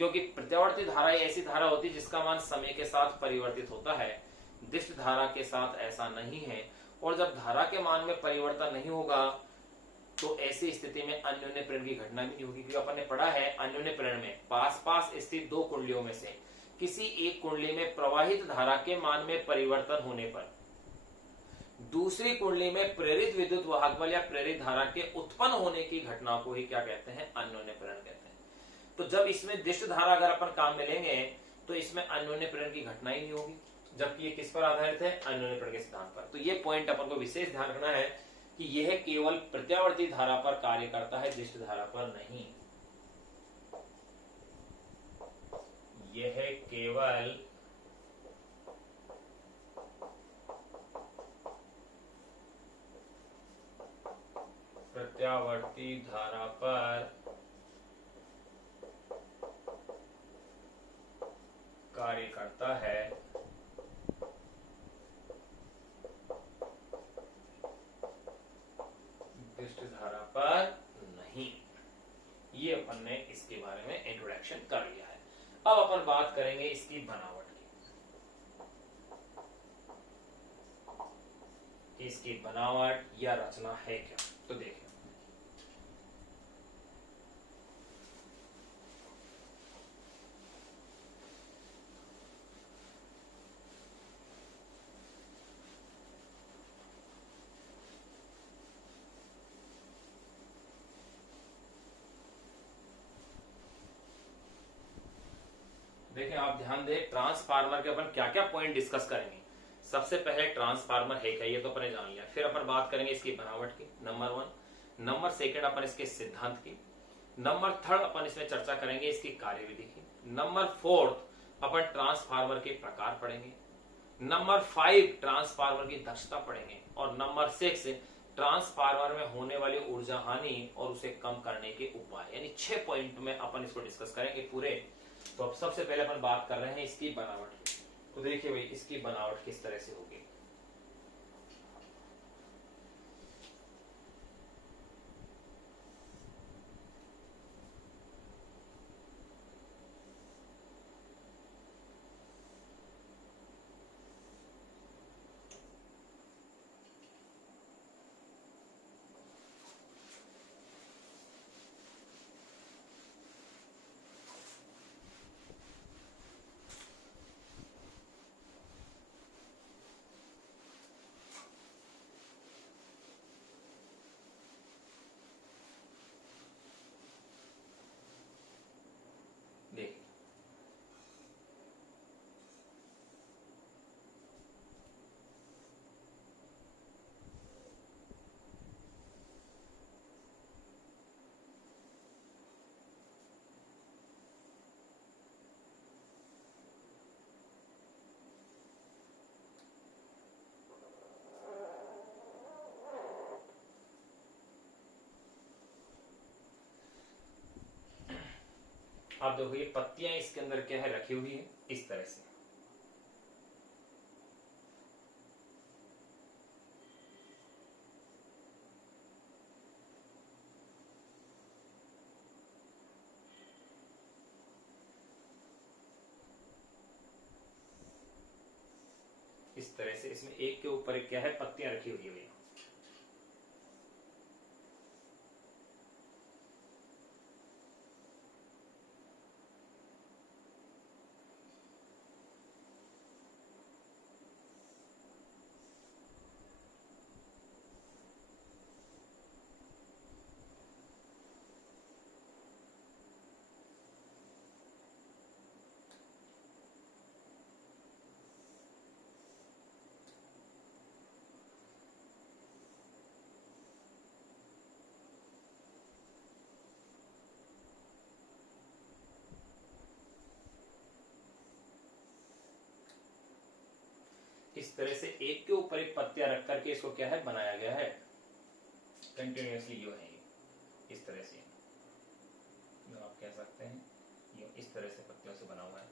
क्योंकि प्रत्यावर्ती धारा ऐसी धारा होती है जिसका मान समय के साथ परिवर्तित होता है, दिष्ट धारा के साथ ऐसा नहीं है। और जब धारा के मान में परिवर्तन नहीं होगा तो ऐसी स्थिति में अन्योन्य प्रेरण की घटना भी नहीं होगी, क्योंकि अपन ने पढ़ा है अन्योन्य प्रेरण में पास पास स्थित दो कुंडलियों में से किसी एक कुंडली में प्रवाहित धारा के मान में परिवर्तन होने पर दूसरी कुंडली में प्रेरित विद्युत वाहक बल या प्रेरित धारा के उत्पन्न होने की घटना को ही क्या कहते हैं, अन्योन्य प्रेरण कहते हैं। तो जब इसमें दिष्ट धारा अगर अपन काम में लेंगे तो इसमें अन्योन्य प्रेरण की घटना ही नहीं होगी, जबकि ये किस पर आधारित है, अन्योन्य प्रेरण के सिद्धांत पर। तो ये पॉइंट अपन को विशेष ध्यान रखना है कि यह केवल प्रत्यावर्ती धारा पर कार्य करता है, दिष्ट धारा पर नहीं। यह केवल प्रत्यावर्ती धारा पर कार्य करता है, दिष्ट धारा पर नहीं। ये अपन ने इसके बारे में इंट्रोडक्शन कर लिया है। अब अपन बात करेंगे इसकी बनावट की, इसकी बनावट या रचना है क्या। तो देखिए देखिए आप ध्यान दें, ट्रांसफार्मर के अपन क्या क्या पॉइंट डिस्कस करेंगे। सबसे पहले ट्रांसफार्मर है क्या, ये तो अपन ने जान लिया। फिर अपन बात करेंगे इसकी बनावट की, नंबर 1। नंबर 2 अपन इसके सिद्धांत की। नंबर 3 अपन इसमें चर्चा करेंगे इसकी कार्यविधि की। नंबर 4 अपन ट्रांसफार्मर के प्रकार पढ़ेंगे। नंबर 5 ट्रांसफार्मर की दक्षता पढ़ेंगे। और नंबर 6 ट्रांसफार्मर में होने वाली ऊर्जा हानि और उसे कम करने के उपाय, यानी 6 पॉइंट में अपन इसको डिस्कस करेंगे पूरे। तो अब सबसे पहले अपन बात कर रहे हैं इसकी बनावट की। तो देखिए भाई इसकी बनावट किस तरह से होगी। देखिए आप देखो ये पत्तियां इसके अंदर क्या है, रखी हुई है इस तरह से। इस तरह से इसमें एक के ऊपर एक क्या है, पत्तियां रखी हुई है। इस तरह से एक के ऊपर एक पत्तियां रख करके इसको क्या है, बनाया गया है कंटिन्यूअसली। यो है ये इस तरह से, जो आप कह सकते हैं ये इस तरह से पत्तियों से बना हुआ है।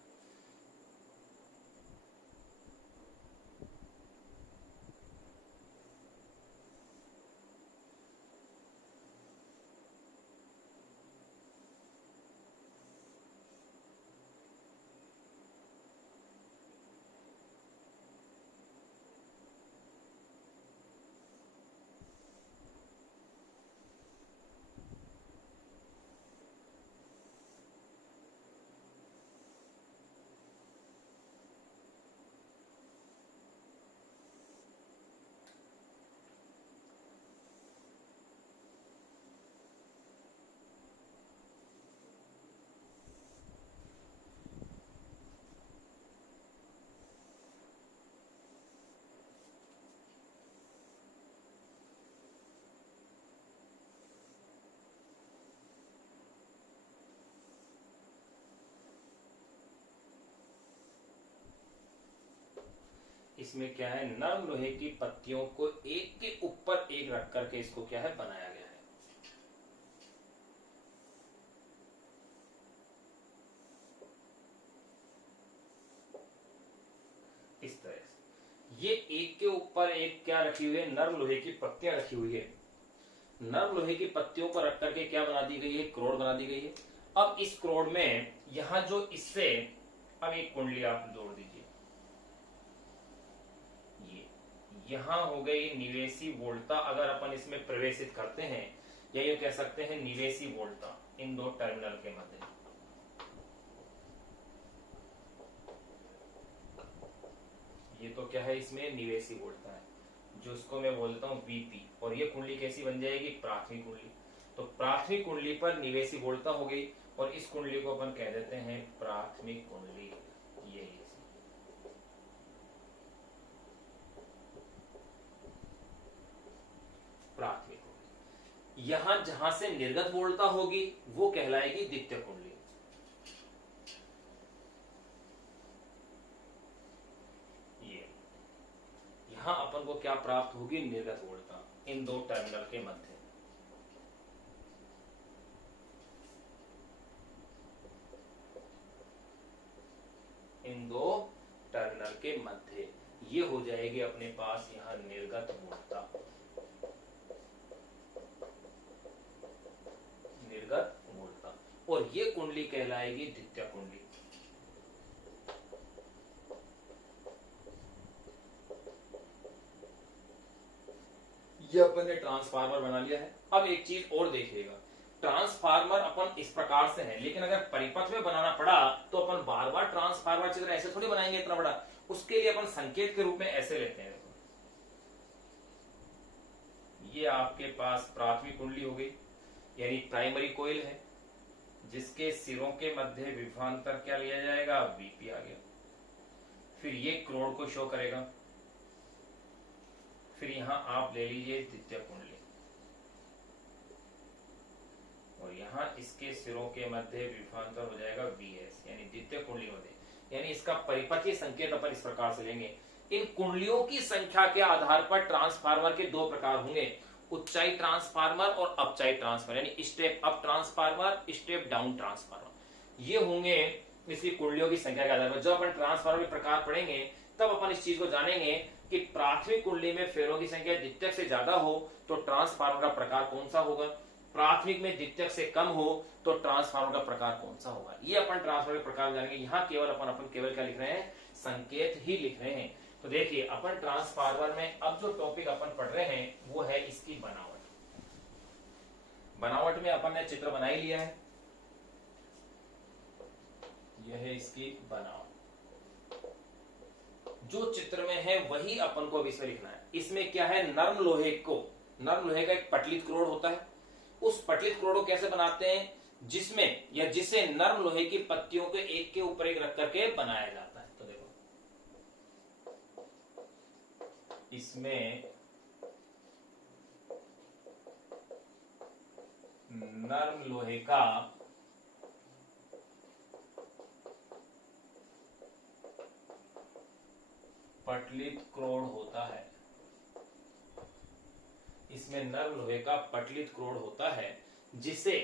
इसमें क्या है, नरम लोहे की पत्तियों को एक के ऊपर एक रख करके इसको क्या है बनाया गया है। इस तरह से ये एक के ऊपर एक क्या रखी हुई है, नरम लोहे की पत्तियां रखी हुई है। नरम लोहे की पत्तियों को रख करके क्या बना दी गई है, क्रोड बना दी गई है। अब इस क्रोड में यहां जो इससे अब एक कुंडली आप जोड़ दीजिए, ये यहां हो गई निवेशी वोल्टा। अगर अपन इसमें प्रवेशित करते हैं या ये कह सकते हैं निवेशी वोल्टा इन दो टर्मिनल के मध्य, ये तो क्या है इसमें निवेशी वोल्टा है, जो इसको मैं बोलता हूं वीपी। और ये कुंडली कैसी बन जाएगी, प्राथमिक कुंडली। तो प्राथमिक कुंडली पर निवेशी वोल्टा हो गई और इस कुंडली को अपन कह देते हैं प्राथमिक कुंडली। ये प्राथमिक कुंडली। यहां जहां से निर्गत वोल्टा होगी वो कहलाएगी द्वितीय कुंडली। ये यहां अपन को क्या प्राप्त होगी, निर्गत वोल्टा इन दो टर्मिनल के मध्य। इन दो टर्मिनल के मध्य ये हो जाएगी अपने पास यहां निर्गत वोल्टा, निर्गत वोल्टा। और ये कुंडली कहलाएगी द्वितीय कुंडली। ये अपन ने ट्रांसफार्मर बना लिया है। अब एक चीज और देखिएगा, ट्रांसफार्मर अपन इस प्रकार से है, लेकिन अगर परिपथ में बनाना पड़ा तो अपन बार बार ट्रांसफार्मर चित्र ऐसे थोड़ी बनाएंगे इतना बड़ा। उसके लिए अपन संकेत के रूप में ऐसे लेते हैं। ये आपके पास प्राथमिक कुंडली हो गई, यानी प्राइमरी कोइल है, जिसके सिरों के मध्य विभवांतर क्या लिया जाएगा, वीपी आ गया। फिर ये क्रोड को शो करेगा। फिर यहां आप ले लीजिए द्वितीय कुंडली, और यहां इसके सिरों के मध्य विभवांतर हो जाएगा वीएस, यानी द्वितीय कुंडली मध्य। यानी इसका परिपथीय संकेत अपन इस प्रकार से लेंगे। इन कुंडलियों की संख्या के आधार पर ट्रांसफार्मर के दो प्रकार होंगे, उच्चाई ट्रांसफार्मर और अपचाई ट्रांसफार्मर, यानी step up transformer, step down transformer. ये होंगे इसकी कुंडलियों की संख्या के आधार पर। जब अपन ट्रांसफार्मर के प्रकार पढ़ेंगे तब अपन इस चीज को जानेंगे कि प्राथमिक कुंडली में फेरों की संख्या द्वितीयक से ज्यादा हो तो ट्रांसफार्मर का प्रकार कौन सा होगा, प्राथमिक में द्वितीयक से कम हो तो ट्रांसफार्मर का प्रकार कौन सा होगा। ये अपन ट्रांसफार्मर के प्रकार जानेंगे। यहाँ केवल अपन केवल क्या लिख रहे हैं, संकेत ही लिख रहे हैं। तो देखिए अपन ट्रांसफार्मर में अब जो टॉपिक अपन पढ़ रहे हैं वो है इसकी बनावट। बनावट में अपन ने चित्र बना ही लिया है, यह है इसकी बनावट। जो चित्र में है वही अपन को अब इसमें लिखना है। इसमें क्या है, नरम लोहे का एक पटलित क्रोड होता है। उस पटलित क्रोड को कैसे बनाते हैं, जिसमें या जिसे नरम लोहे की पत्तियों के एक के ऊपर एक रख करके बनाया जाता है। तो देखो इसमें नरम लोहे का पटलित क्रोड होता है। इसमें नरम लोहे का पटलित क्रोड होता है जिसे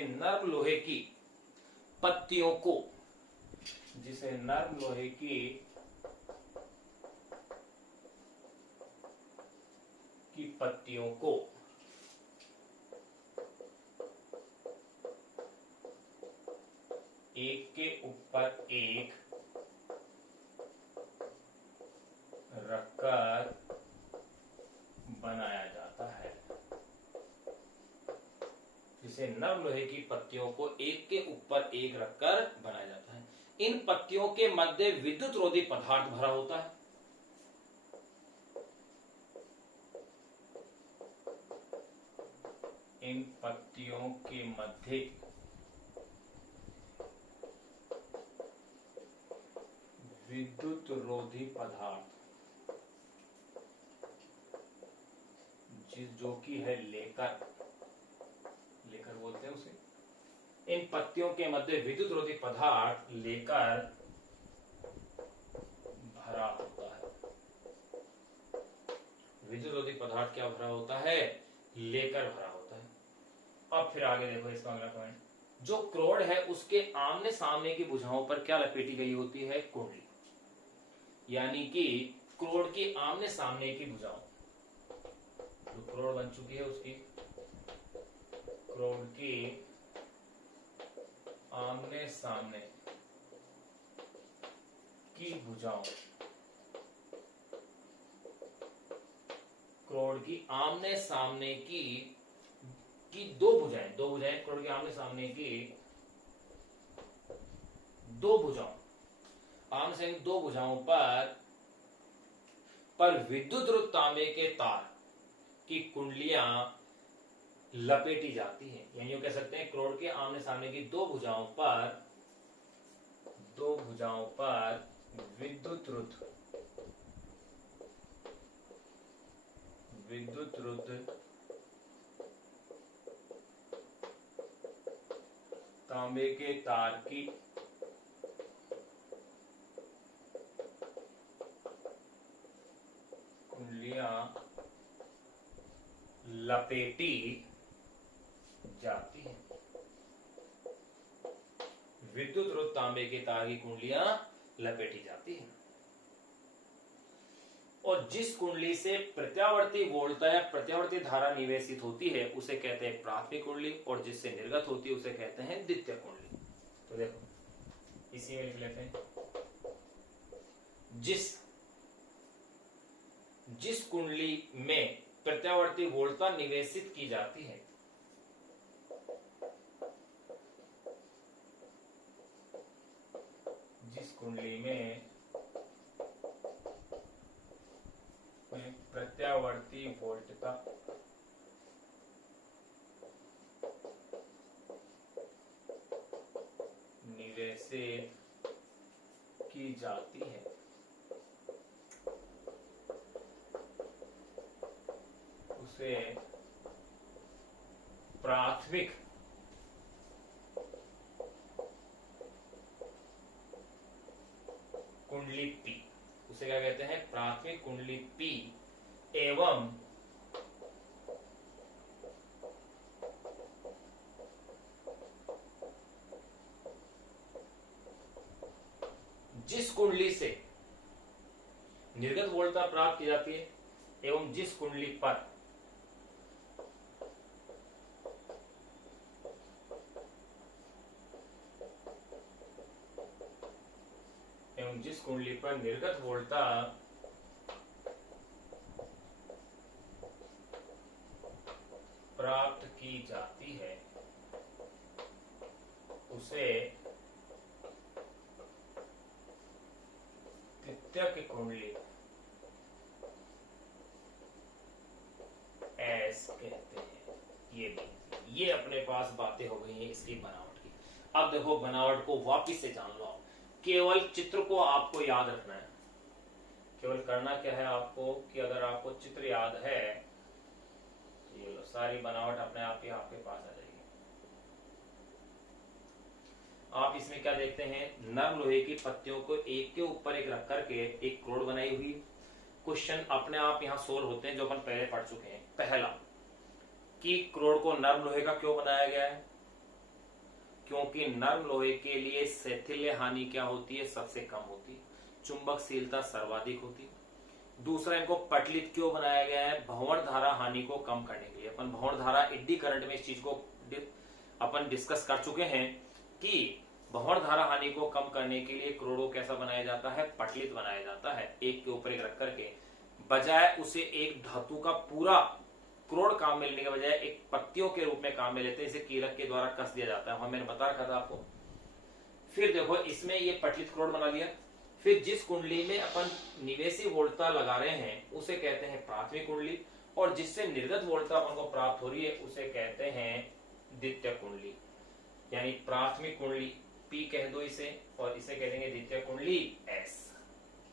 नरम लोहे की पत्तियों को पत्तियों को एक के ऊपर एक रखकर बनाया जाता है। जिसे नरम लोहे की पत्तियों को एक के ऊपर एक रखकर बनाया जाता है। इन पत्तियों के मध्य विद्युत रोधी पदार्थ भरा होता है। इन पत्तियों के मध्य विद्युत रोधी पदार्थ जो कि है लेकर लेकर बोलते हैं उसे। इन पत्तियों के मध्य विद्युत रोधी पदार्थ लेकर भरा होता है। विद्युत रोधी पदार्थ क्या भरा होता है? लेकर भरा होता है। अब फिर आगे देखो इसका अगला पॉइंट, जो क्रोड है उसके आमने सामने की भुजाओं पर क्या लपेटी गई होती है? कुंडली। यानी कि क्रोड की आमने सामने की भुजाओं, जो क्रोड बन चुकी है उसकी, क्रोड की आमने सामने की भुजाओं, क्रोड की आमने सामने की दो भुजाएं क्रोड के आमने सामने की दो भुजाओं, आमने सामने दो भुजाओं पर विद्युत रूप तांबे के तार की कुंडलियां लपेटी जाती हैं। यानी कह सकते हैं क्रोड के आमने सामने की दो भुजाओं पर विद्युत रुद्ध तांबे के तार की कुंडलियां लपेटी जाती हैं। विद्युत रुद्ध तांबे के तार की कुंडलियां लपेटी जाती हैं। और जिस कुंडली से प्रत्यावर्ती वोल्टा या प्रत्यावर्ती धारा निवेशित होती है उसे कहते हैं प्राथमिक कुंडली, और जिससे निर्गत होती है उसे कहते हैं द्वितीय कुंडली। तो देखो इसी में लिख लेते हैं, जिस कुंडली में प्रत्यावर्ती वोल्टा निवेशित की जाती है जिस कुंडली में प्रत्यावर्ती वोल्टता निवेशित की जाती है उसे प्राथमिक कुंडली पी, उसे क्या कहते हैं? प्राथमिक कुंडली पी एवं जिस कुंडली से निर्गत वोल्टता प्राप्त की जाती है एवं जिस कुंडली पर निर्गत वोल्टता प्राप्त की जाती है उसे द्वितीयक कुंडली एस कहते हैं। ये अपने पास बातें हो गई हैं इसकी बनावट की। अब देखो बनावट को वापिस से जान लो। केवल चित्र को आपको याद रखना है। केवल करना क्या है आपको कि अगर आपको चित्र याद है तो ये लो, सारी बनावट अपने आप ही आपके पास आ जाएगी। आप इसमें क्या देखते हैं? नरम लोहे की पत्तियों को एक के ऊपर एक रख करके एक क्रोड बनाई हुई। क्वेश्चन अपने आप यहाँ सोल्व होते हैं जो अपन पहले पढ़ चुके हैं। पहला कि क्रोड को नरम लोहे का क्यों बनाया गया है? क्योंकि नरम लोहे के लिए शैथिल्य हानि क्या होती है? सबसे कम होती है, चुंबकशीलता सर्वाधिक होती है। दूसरा, इनको पटलित क्यों बनाया गया है? भंवर धारा हानि को कम करने के लिए। अपन भंवर धारा एडी करंट में इस चीज को अपन डिस्कस कर चुके हैं कि भंवर धारा हानि को कम करने के लिए क्रोड को कैसा बनाया जाता है? पटलित बनाया जाता है, एक के ऊपर एक रख करके, बजाय उसे एक धातु का पूरा क्रोड काम में लेने के बजाय एक पत्तियों के रूप में काम में लेते हैं। इसे कीलक के द्वारा कस दिया जाता है, मैंने बता रखा था आपको। फिर देखो इसमें ये पटलित क्रोड बना लिया। फिर जिस कुंडली में अपन निवेशी वोल्टता लगा रहे हैं उसे कहते हैं प्राथमिक कुंडली, और जिससे निर्गत वोल्टता अपन को प्राप्त हो रही है उसे कहते हैं द्वितीय कुंडली। यानी प्राथमिक कुंडली पी कह दो इसे, और इसे कह देंगे द्वितीय कुंडली एस।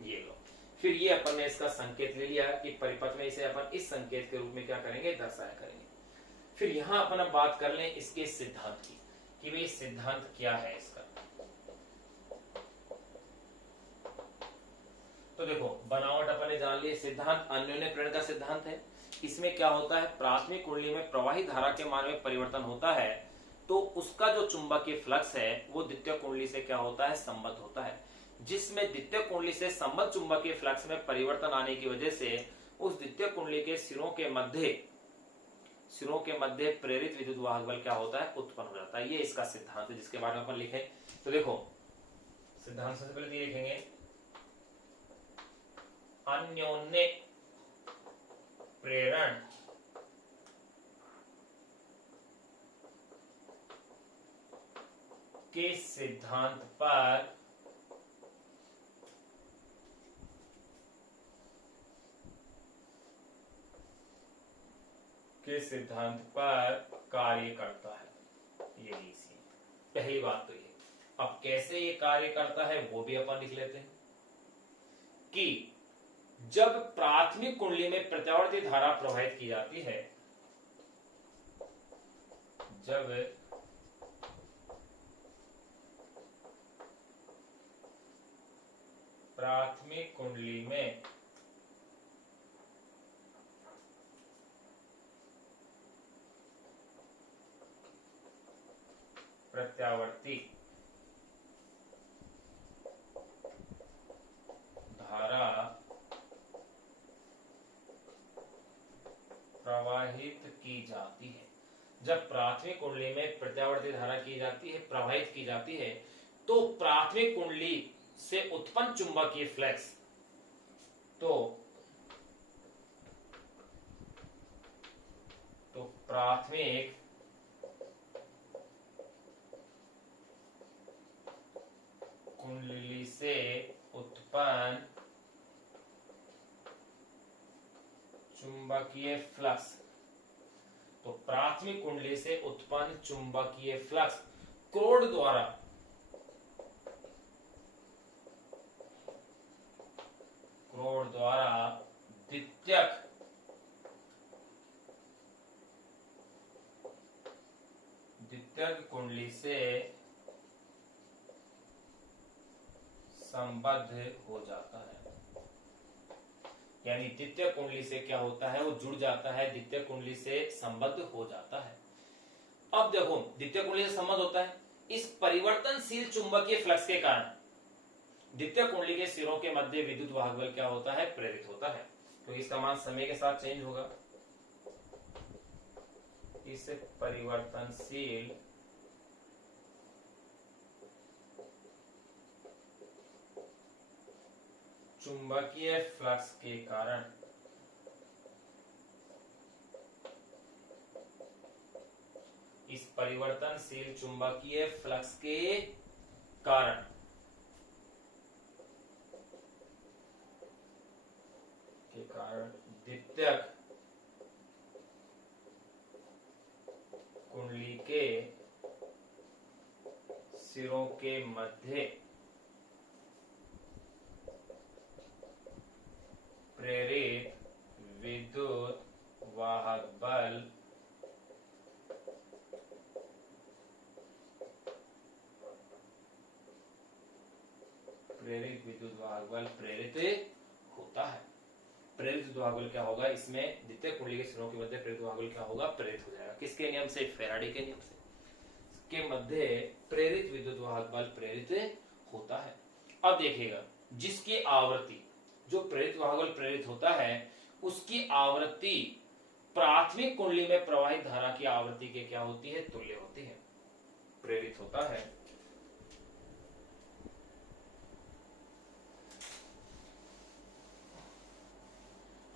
ये लो, फिर ये अपन ने इसका संकेत ले लिया कि परिपथ में इसे अपन इस संकेत के रूप में क्या करेंगे? दर्शाया करेंगे। फिर यहां अपन अब बात कर लें इसके सिद्धांत की कि भाई सिद्धांत क्या है इसका। तो देखो बनावट अपन ने जान ली, सिद्धांत अन्योन्य प्रेरण का सिद्धांत है। इसमें क्या होता है, प्राथमिक कुंडली में प्रवाही धारा के मान में परिवर्तन होता है तो उसका जो चुंबकीय फ्लक्स है वो द्वितीय कुंडली से क्या होता है, संबद्ध होता है। जिसमें द्वितीय कुंडली से संबद्ध चुंबकीय फ्लक्स में परिवर्तन आने की वजह से उस द्वितीय कुंडली के सिरों के मध्य प्रेरित विद्युत वाहक बल क्या होता है, उत्पन्न हो जाता है। ये इसका सिद्धांत है जिसके बारे में अपन लिखे। तो देखो सिद्धांत सबसे पहले ये लिखेंगे, अन्योन्य प्रेरण के सिद्धांत पर कार्य करता है। ये इसी पहली बात तो ये। अब कैसे ये कार्य करता है वो भी अपन लिख लेते हैं कि जब प्राथमिक कुंडली में प्रत्यावर्ती धारा प्रवाहित की जाती है, जब प्राथमिक कुंडली में प्रत्यावर्ती धारा प्रवाहित की जाती है, जब प्राथमिक कुंडली में प्रत्यावर्ती धारा की जाती है, प्रवाहित की जाती है, तो प्राथमिक कुंडली से उत्पन्न चुंबकीय फ्लक्स तो प्राथमिक कुंडली से उत्पन्न चुंबकीय फ्लक्स, तो प्राथमिक कुंडली से उत्पन्न चुंबकीय फ्लक्स क्रोड द्वारा द्वितीयक कुंडली से संबद्ध हो जाता है। यानी द्वितीय कुंडली से क्या होता है, वो जुड़ जाता है, द्वितीय कुंडली से संबद्ध हो जाता है। अब देखो द्वितीय कुंडली से संबद्ध होता है, इस परिवर्तनशील चुंबकीय फ्लक्स के कारण द्वितीय कुंडली के सिरों के मध्य विद्युत वाहक बल क्या होता है, प्रेरित होता है। तो इसका मान समय के साथ चेंज होगा। इस परिवर्तनशील चुंबकीय फ्लक्स के कारण इस परिवर्तनशील चुंबकीय फ्लक्स के कारण द्वितीयक कुंडली के सिरों के मध्य प्रेरित विद्युत वाहक बल प्रेरित होता है। प्रेरित विद्युत वाहक बल क्या होगा, इसमें द्वितीय कुंडली के सिरों के मध्य प्रेरित वाहक बल क्या होगा, प्रेरित हो जाएगा। किसके नियम से, फैराडे के नियम से। के मध्य प्रेरित विद्युत वाहक बल प्रेरित होता है। अब देखिएगा जिसकी आवृत्ति, जो प्रेरित वाहक बल प्रेरित होता है उसकी आवृत्ति प्राथमिक कुंडली में प्रवाहित धारा की आवृत्ति के क्या होती है, तुल्य होती है। प्रेरित होता है।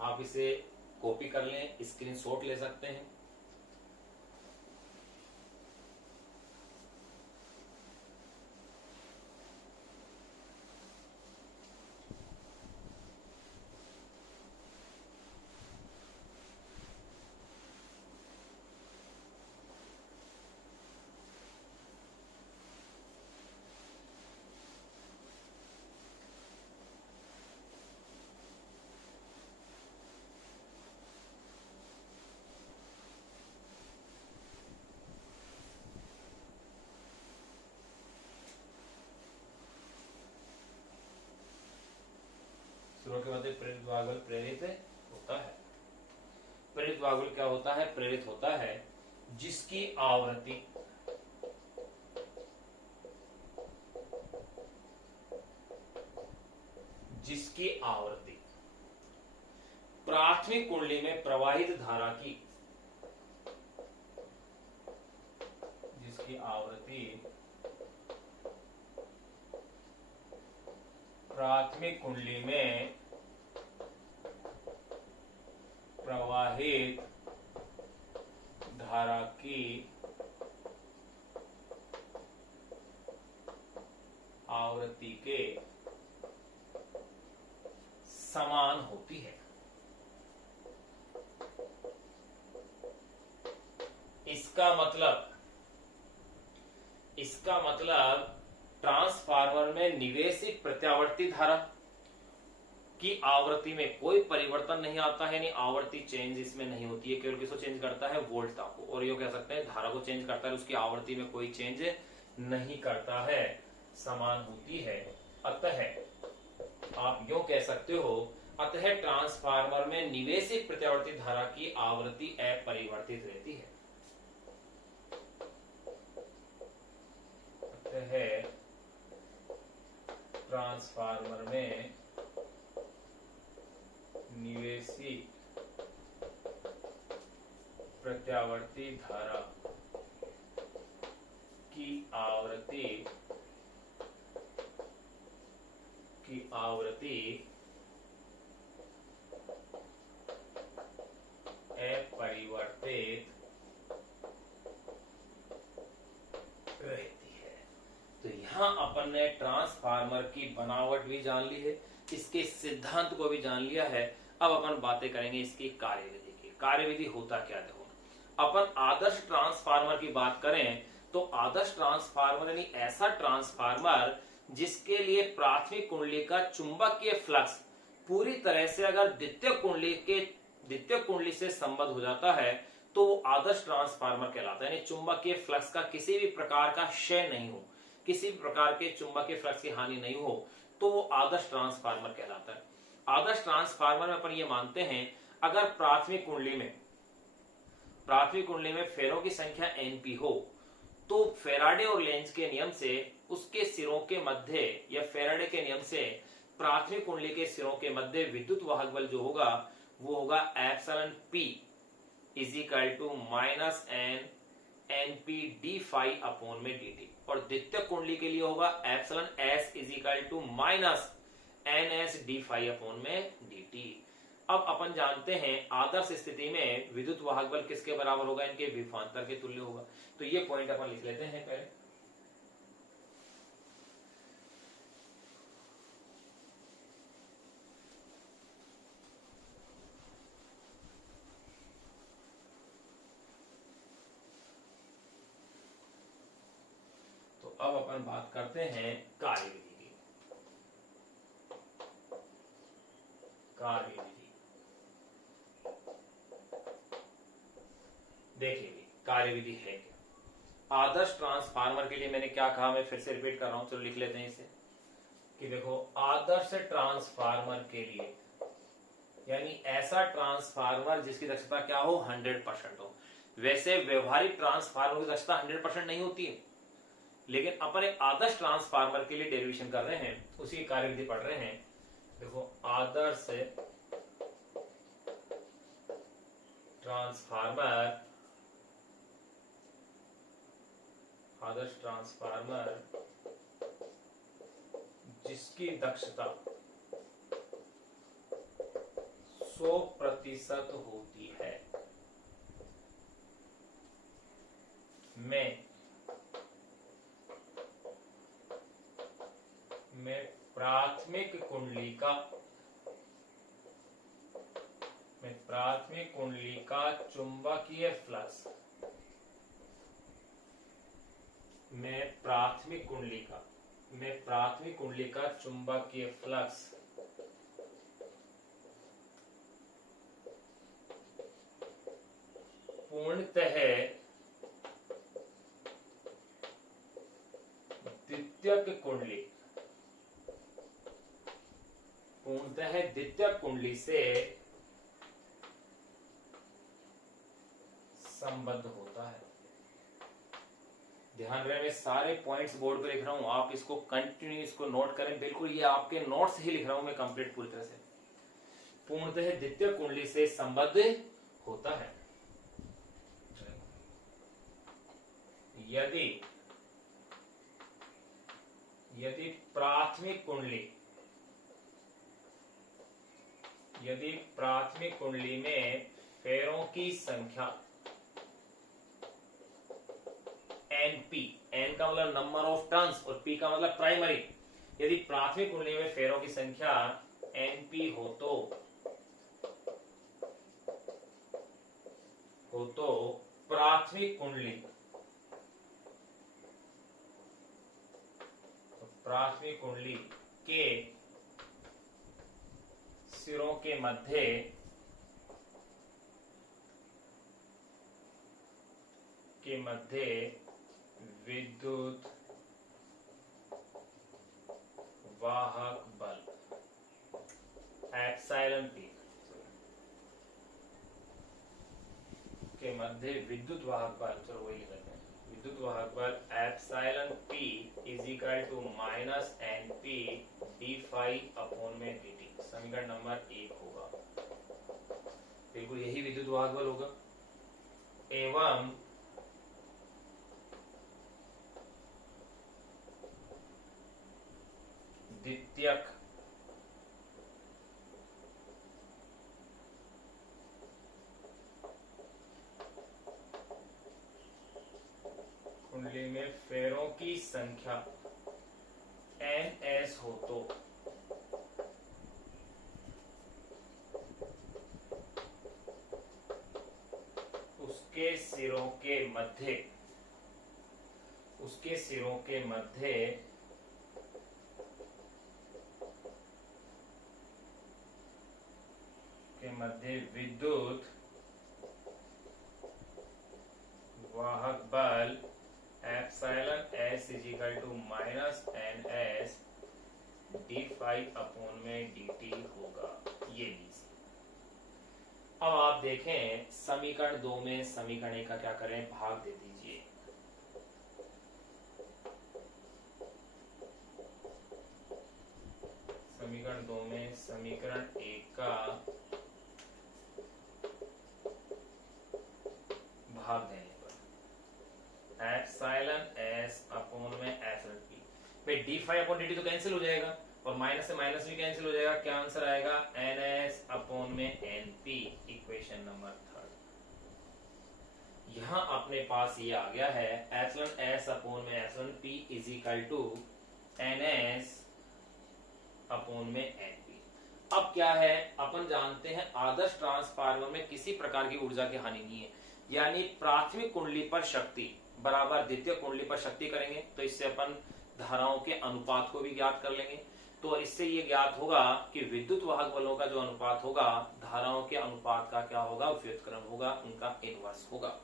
आप इसे कॉपी कर लें, स्क्रीनशॉट ले सकते हैं। प्रेरित वाल्व प्रेरित होता है। प्रेरित वाल्व क्या होता है? प्रेरित होता है जिसकी आवृत्ति प्राथमिक कुंडली में प्रवाहित धारा की जिसकी आवृत्ति प्राथमिक कुंडली में प्रवाहित धारा की आवृत्ति के समान होती है। इसका मतलब ट्रांसफार्मर में निवेशित प्रत्यावर्ती धारा की आवृत्ति में कोई परिवर्तन नहीं आता है, यानी आवृत्ति चेंज इसमें नहीं होती है। केवल किसको चेंज करता है? वोल्टता को। और ये कह सकते हैं धारा को चेंज करता है, उसकी आवृत्ति में कोई चेंज नहीं करता है, समान होती है। अतः आप यूं कह सकते हो, अतः ट्रांसफार्मर में निवेशित प्रत्यावर्ती धारा की आवृत्ति अपरिवर्तित रहती है। अतः ट्रांसफार्मर में निवेशित प्रत्यावर्ती धारा की आवृत्ति अपरिवर्तित रहती है। तो यहां अपन ने ट्रांसफार्मर की बनावट भी जान ली है, इसके सिद्धांत को भी जान लिया है। अब अपन बातें करेंगे इसकी कार्यविधि की। कार्यविधि होता क्या? देखो, अपन आदर्श ट्रांसफार्मर की बात करें तो आदर्श ट्रांसफार्मर यानी ऐसा ट्रांसफार्मर जिसके लिए प्राथमिक कुंडली का चुंबकीय फ्लक्स पूरी तरह से अगर द्वितीय कुंडली से संबद्ध हो जाता है तो वो आदर्श ट्रांसफार्मर कहलाता है। यानी चुंबकीय फ्लक्स का किसी भी प्रकार का क्षय नहीं हो, किसी भी प्रकार के चुंबकीय फ्लक्स की हानि नहीं हो, तो वो आदर्श ट्रांसफार्मर कहलाता है। आदर्श ट्रांसफार्मर में अपन ये मानते हैं, अगर प्राथमिक कुंडली में फेरों की संख्या Np हो तो फेराडे और लेंज के नियम से उसके सिरों के मध्य या फेराडे के नियम से प्राथमिक कुंडली के सिरों के मध्य विद्युत वाहक बल जो होगा वो होगा epsilon P is equal to minus N NP d phi upon में dt, और द्वितीय कुंडली के लिए होगा epsilon S is equal to minus NS d phi upon में dt। अब अपन जानते हैं आदर्श स्थिति में विद्युत वाहक बल किसके बराबर होगा? इनके विभवांतर के तुल्य होगा। तो ये पॉइंट अपन लिख लेते हैं पहले। तो अब अपन बात करते हैं कार्यविधि की। कार्यविधि देखिए, कार्यविधि है क्या? आदर्श ट्रांसफार्मर के लिए मैंने क्या कहा, मैं फिर से रिपीट कर रहा हूं, चलो लिख लेते हैं इसे कि देखो, आदर्श ट्रांसफार्मर के लिए यानी ऐसा ट्रांसफार्मर जिसकी दक्षता क्या हो? 100% हो। वैसे व्यवहारिक ट्रांसफार्मर की दक्षता 100% नहीं होती है, लेकिन अपन एक आदर्श ट्रांसफार्मर के लिए डेरिवेशन कर रहे हैं, उसी की कार्यविधि पढ़ रहे हैं। देखो, आदर्श ट्रांसफार्मर जिसकी दक्षता 100% होती है मैं प्राथमिक कुंडली का चुंबकीय फ्लक्स प्राथमिक कुंडली का चुंबकीय फ्लक्स पूर्णतः द्वितीयक पूर्णतः द्वितीयक कुंडली से संबद्ध होता है। ध्यान रहे, मैं सारे पॉइंट्स बोर्ड पे लिख रहा हूं, आप इसको कंटिन्यू इसको नोट करें, बिल्कुल ये आपके नोट्स ही लिख रहा हूं मैं कंप्लीट पूरी तरह से। पूर्णतः द्वितीयक कुंडली से संबद्ध होता है। यदि प्राथमिक कुंडली में फेरों की संख्या NP, N का मतलब नंबर ऑफ टर्न्स और P का मतलब प्राइमरी, यदि प्राथमिक कुंडली में फेरों की संख्या NP हो तो प्राथमिक कुंडली के सिरों के मध्य विद्युत वाहक बल एप्सिलॉन P के मध्य विद्युत वाहक बल, चलो वही लिखते हैं, विद्युत वाहक बल epsilon P is equal to minus NP d phi upon में dt। समीकरण नंबर 1 होगा, बिल्कुल यही विद्युत वाहक बल होगा। एवं द्वितीयक कुंडली में फेरों की संख्या NS हो तो उसके सिरों के मध्य विद्युत वाहक बल epsilon S is equal to minus NS d phi upon में dt होगा, ये लीजिए। अब आप देखें समीकरण 2 में समीकरण 1 का क्या करें, भाग दे दीजिए। समीकरण 2 में समीकरण 1 का भाग देने पर एप्सिलॉन S अपॉन में एप्सिलॉन P, भाई d फाई अपॉन dt तो कैंसिल हो जाएगा और माइनस से माइनस भी कैंसिल हो जाएगा, क्या आंसर आएगा NS अपॉन में NP, इक्वेशन नंबर 3। यहां अपने पास ये आ गया है एप्सिलॉन S अपॉन में epsilon P is equal to NS upon में NP। अब क्या है, अपन जानते हैं आदर्श ट्रांसफार्मर में किसी प्रकार की ऊर्जा की हानि नहीं है, यानी प्राथमिक कुंडली पर शक्ति बराबर द्वितीय कुंडली पर शक्ति करेंगे तो इससे अपन धाराओं के अनुपात को भी ज्ञात कर लेंगे। तो इससे ये ज्ञात होगा कि विद्युत वाहक बलों का जो अनुपात होगा धाराओं के अनुपात का क्या होगा, व्युत्क्रम होगा, उनका इनवर्स होगा।